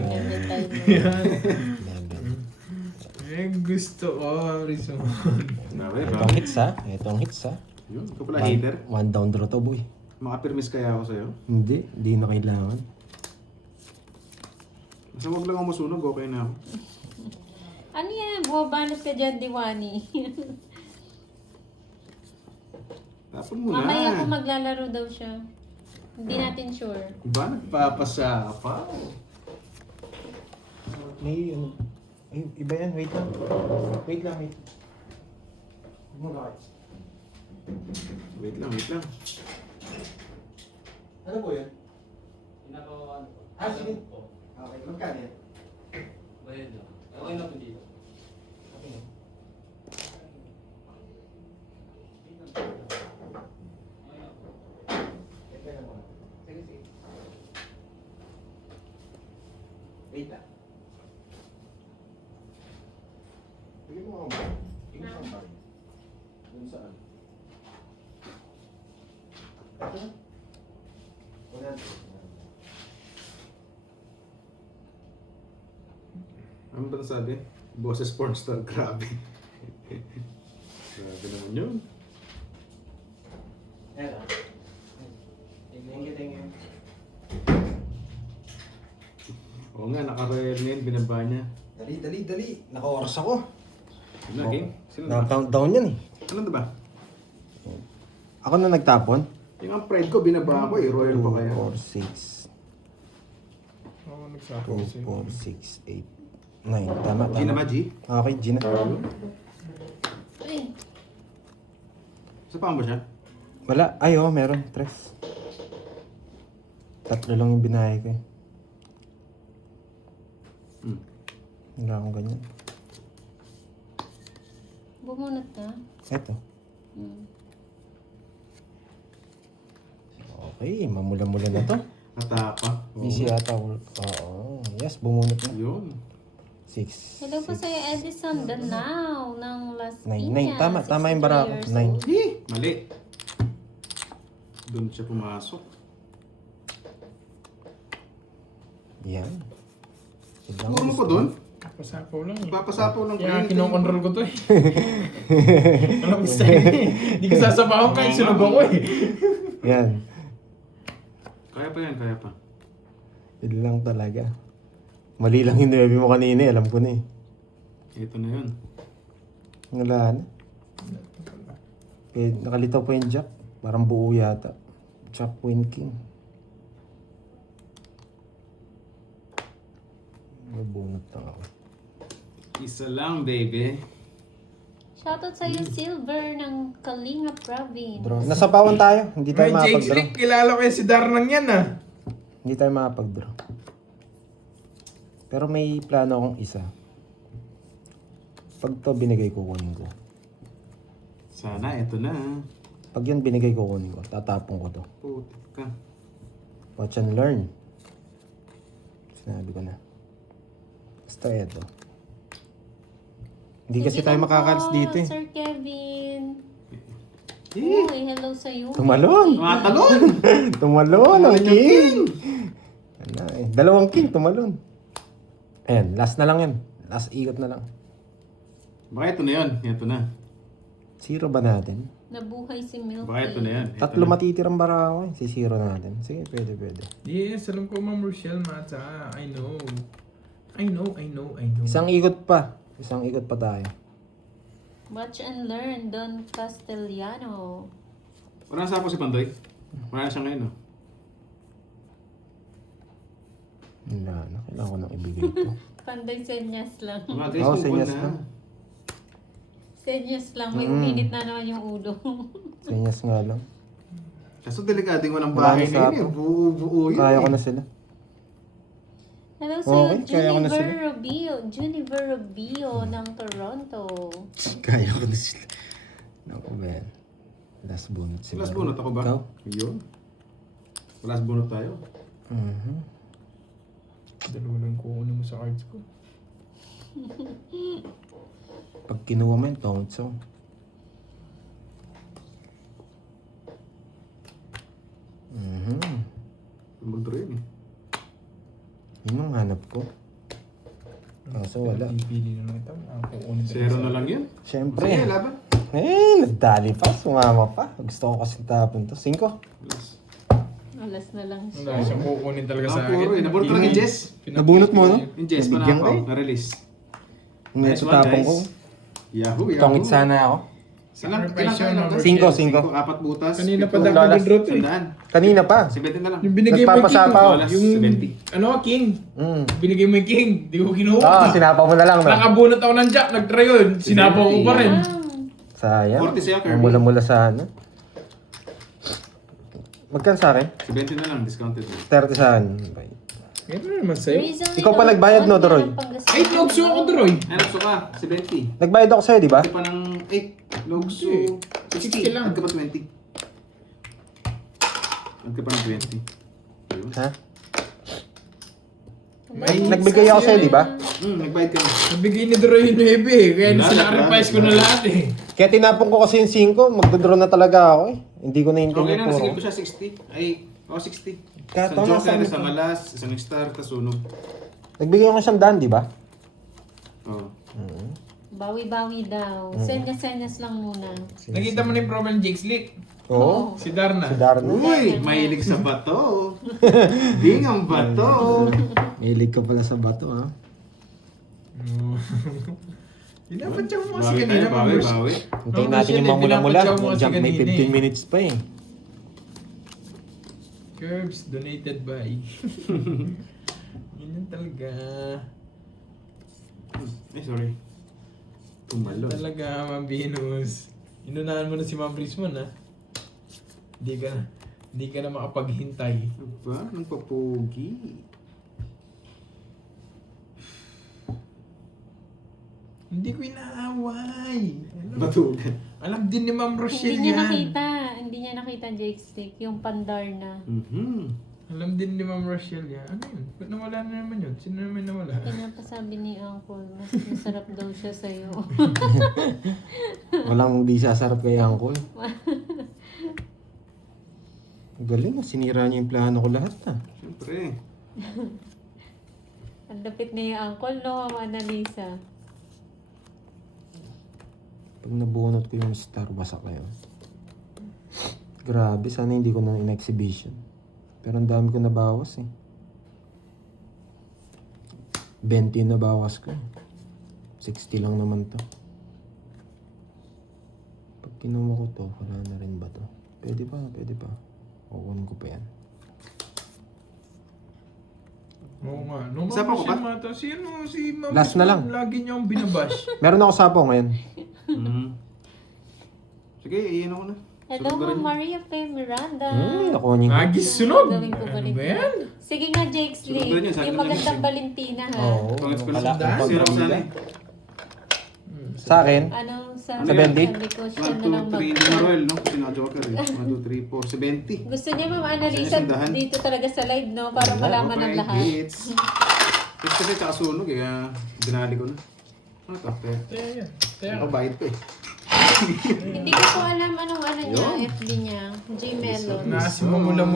Ayan. Gusto ko, Ma'am Rizwan. Bawi, Itong hits ha. Itong hits ha. Yun, ikaw pala hater. One down draw to boy. Makapirmis kaya ako sa'yo. Hindi na kailangan. Basta wag lang ako masunog, okay na ako. Ano yan? Bumabanat ka dyan, Diwani. Tapon mo na. Mamaya po maglalaro daw siya. Hindi natin sure. Ba, nagpapasa pa? May ano. Ay, iba yan. Wait lang. Wait lang. Muna kayo. Wait lang. Ano po yun? Sige. Okay, magkano yan? Okay na po dito. Sige. Wait lang. Bigyan mo ako. Bigyan mo ako. Dun saan? Ito? Wala. Ano ba nasabi? Boses pornstar, grabe. Grabe naman yun. Eto. Thank you. Oo nga, naka-rare na yun, binaba niya. Dali. Naka-oras ako. Yun na, King. Sino na? Na-countdown yan eh. Ano na ba? Ako na nagtapon. Yung ang pride ko, binaba ko eh. Royal pa kaya. 4, 6, Oo, nagsapo 2, kasi. 4, 6, 8, 9. Tama. G na ba, G? Okay, G na. Ay, Sa paan ba siya? Wala. Ay, oh, meron. 3. 3 lang yung binahe ko eh. Wala akong ganyan. bumunot ka. Eto. Hmm. Okay, mamula-mula na to. Natapa. Easy ata. Oo. Yes, bumunot na. Yun. 6. Hello po sa'yo, Edison Danao ng Las 9. Piñas. Tama yung bara ko. 63 years 9. old. Mali. Doon siya pumasok. Yan. Siguro mo pa doon? Pasapaw lang eh. Papasapaw lang Kaya kayo. kinokontrol ko to eh. Alam mo style eh. Hindi ko sasabahan kahit sunog ako eh. Yan. Kaya pa yan, kaya pa. Yun lang talaga. Mali lang yung 9 mo kanina eh. Alam ko na eh. Ito na yun. Wala na. Eh, nakalitaw pa yung jack. Parang buo yata. Jack, queen, king. Nabunot na ako. Isa lang, baby. Shoutout sa'yo, Silver ng Kalinga Province. Draw. Nasapawan tayo. Hindi tayo May Jake makapag-draw. Slick, kilala ko yan si Darnang yan ah. Hindi tayo makapag-draw. Pero may plano akong isa. Pag to binigay ko, kunin ko. Sana, ito na. Pag yan binigay ko, kunin ko. Tatapon ko to. Putik ka. Watch and learn. Sinabi ko na. Basta ito. Hindi kasi Sige tayo lang makakalis po, dito eh. Sir Kevin. Eh, Uy, hello sa'yo. Tumalon! matalon! Tumalon ang king! Ano eh. 2 king, tumalon. Ayan, last na lang yan. Last ikot na lang. Baka ito na yun. Ito na. 0 ba natin? Nabuhay si Milky. Baka ito na yan. Ito 3 na. matitirang bara ako eh. Si 0 natin. Sige, pwede. Yes, alam ko Ma'am Rochelle Mata. I know. Isang ikot pa tayo. Watch and learn, Don Castellano. Wala na sa ako si Pandoy. Wala na siya ngayon, no? Wala na. Kailangan ko nang ibigay ito. Panday senyas lang. Mga guys, Oo, tungkol senyas na. lang. Senyas lang, may uminit na naman yung ulo. Senyas nga lang. Kaso delikadeng walang Wala bahay na na sa yun eh. akin. Buo yun Kaya eh. ko na sila. Hello sa'yo, Okay, kaya ko na sila. Juniver Rubio ng Toronto. Kaya ko na sila. Naku, man. Last bunot sila. Last bunot ako ba? Ikaw? Yun. Last bunot tayo. Dalawa lang kukunin mo sa cards ko. Pag kinuha mo yun, count so. Mag-draw yun eh. Yun ang hanap ko. Kaso wala. Pipili na lang ito. Ang kukunin sa Zero na lang yun. Siyempre. Sige, laban. Nadali pa. Sumama pa. Gusto ko kasi tapon to. 5. Alas. Alas na lang Wala siya. siyang kukunin talaga sa Puro akin. eh. Nabunot talaga yung Jess. Nabunot mo, no? Yung Jess pa na Nabigyan ako. ka eh. Na-release. Ngayon sa tapong ko. Yahoo, Yahoo. Tongit sana ako. Sacrifice yun, number 5. 4 butas. Kanina pa pito, dapat Lalas. nag-draw to eh. Sandaan. Kanina pa. 70 na lang. Yung binigay mo yung king. Nagpapasapa ako. Alas, Yung, 70. ano, king. Mm. Binigay mo yung king. Di ko kinuha. Sinapa mo na lang, no? Nakabunot ako ng jack. Nag-try yun. Sinapa ko pa rin. Sayang. 40 sa'yo, Kirby. Mula-mula sa ano. Magkan sa akin? 70 na lang, discounted na. 30 sa akin. Ito na naman sa'yo. Ikaw pa nagbayad, no, Doroy? Ay, logso ako, Droy. Ay, nagso ka, 70. Nagbayad ako sa'yo, di ba? Ito pa ng 8. Logso, 60 lang. Nagka pa 20. Nagka pa ng 20. Ayun. Ha? May Nagbigay ako sa'yo, di ba? Nagbayad ka na. nabigay ni Droy yung 9 eh. Kaya Wala, sinakrifice ko na wala. lahat eh. Kaya tinapon ko kasi yung 5, magdodraw na talaga ako eh. Hindi ko Okay naintindihan na, po nasigil ako. ko siya 60. Ay, 60. Kato Isang nga, joker, sabi isang ko. alas, isang star, tas sunog. Nagbigay ko siyang daan, di ba? Oo. Bawi-bawi daw. Senyas-senyas lang muna. Nakita mo na yung problem, Jake Slick. Oo. Si Darna. Si Darna. Uy, mahilig sa bato. Ding ang bato. Mahilig ka pala sa bato, ha? Dinapatsyaw mo kasi Bawi kanina, tayo, bawi, Mambers. bawi. Hintayin Oo, natin shit, yung eh, mamula-mula. pinapatsyaw mo kasi Jump may kanina 15 eh. minutes pa eh. Curbs donated by. Yun yun talaga. Ay, sorry. Tumalon. Talaga, Ma'am Venus. Inunahan mo na si Ma'am Brisman, ha? Hindi ka na makapaghintay. Aba, nagpapugi. Hindi ko inaaway. Batugan. Alam din ni Ma'am Rochelle Hindi niya yan. nakita. Hindi niya nakita Jake Stick. Yung pandar na. Alam din ni Ma'am Rochelle yan. Ano yun? Ba't nawala na naman yun? Sino naman nawala? Pinapasabi ni Uncle, mas masarap daw siya sa'yo. Walang di sasarap kay Uncle. Galing, sinira niya yung plano ko lahat, ha? Siyempre. Ang dapit ni Uncle, no, Ma'am Annalisa. Pag nabunot ko yung star, wasak na yun. Grabe, sana hindi ko na in-exhibition. Pero ang dami ko nabawas eh. 20 na bawas ko. 60 lang naman to. Pag kinuha ko to, wala na rin ba to? Pwede pa, pwede pa. Kukunin ko pa yan. Oo nga. Nung Isa pa ko ba? mata, si Ma'am Last na lang. Lagi niya akong binabash. Meron ako sapo ngayon. Sige, iyan ako na. Hello, Ma'am Maria Faye Miranda. Nakuha niya. Agis sunog. Gawin ko Ano balik. ba yan? Sige nga, Jake Slick. Sunod ba yun? Sa akin Yung na magandang lang. Valentina, ha? Oo. Pangits ko na Wala sa akong Sira ko sana pamilya. eh. Sa akin? Ano, sa Sa 20? sabi ko, siya 1, na lang 2, 3, hindi na Royal, no? Kasi naka-joker eh. 1, 2, 3, 4, 70. Gusto niya, Ma'am Annalisa, Sandahan. dito talaga sa live, no? Para malaman ng Okay, lahat. hits. Kasi tsaka sunog eh, kaya dinali ko na. Ano to? Kaya yan. Kaya Ako bayad ko eh. Hindi ko po alam anong ano niya, FB niya. J Melon. Nakasimula mo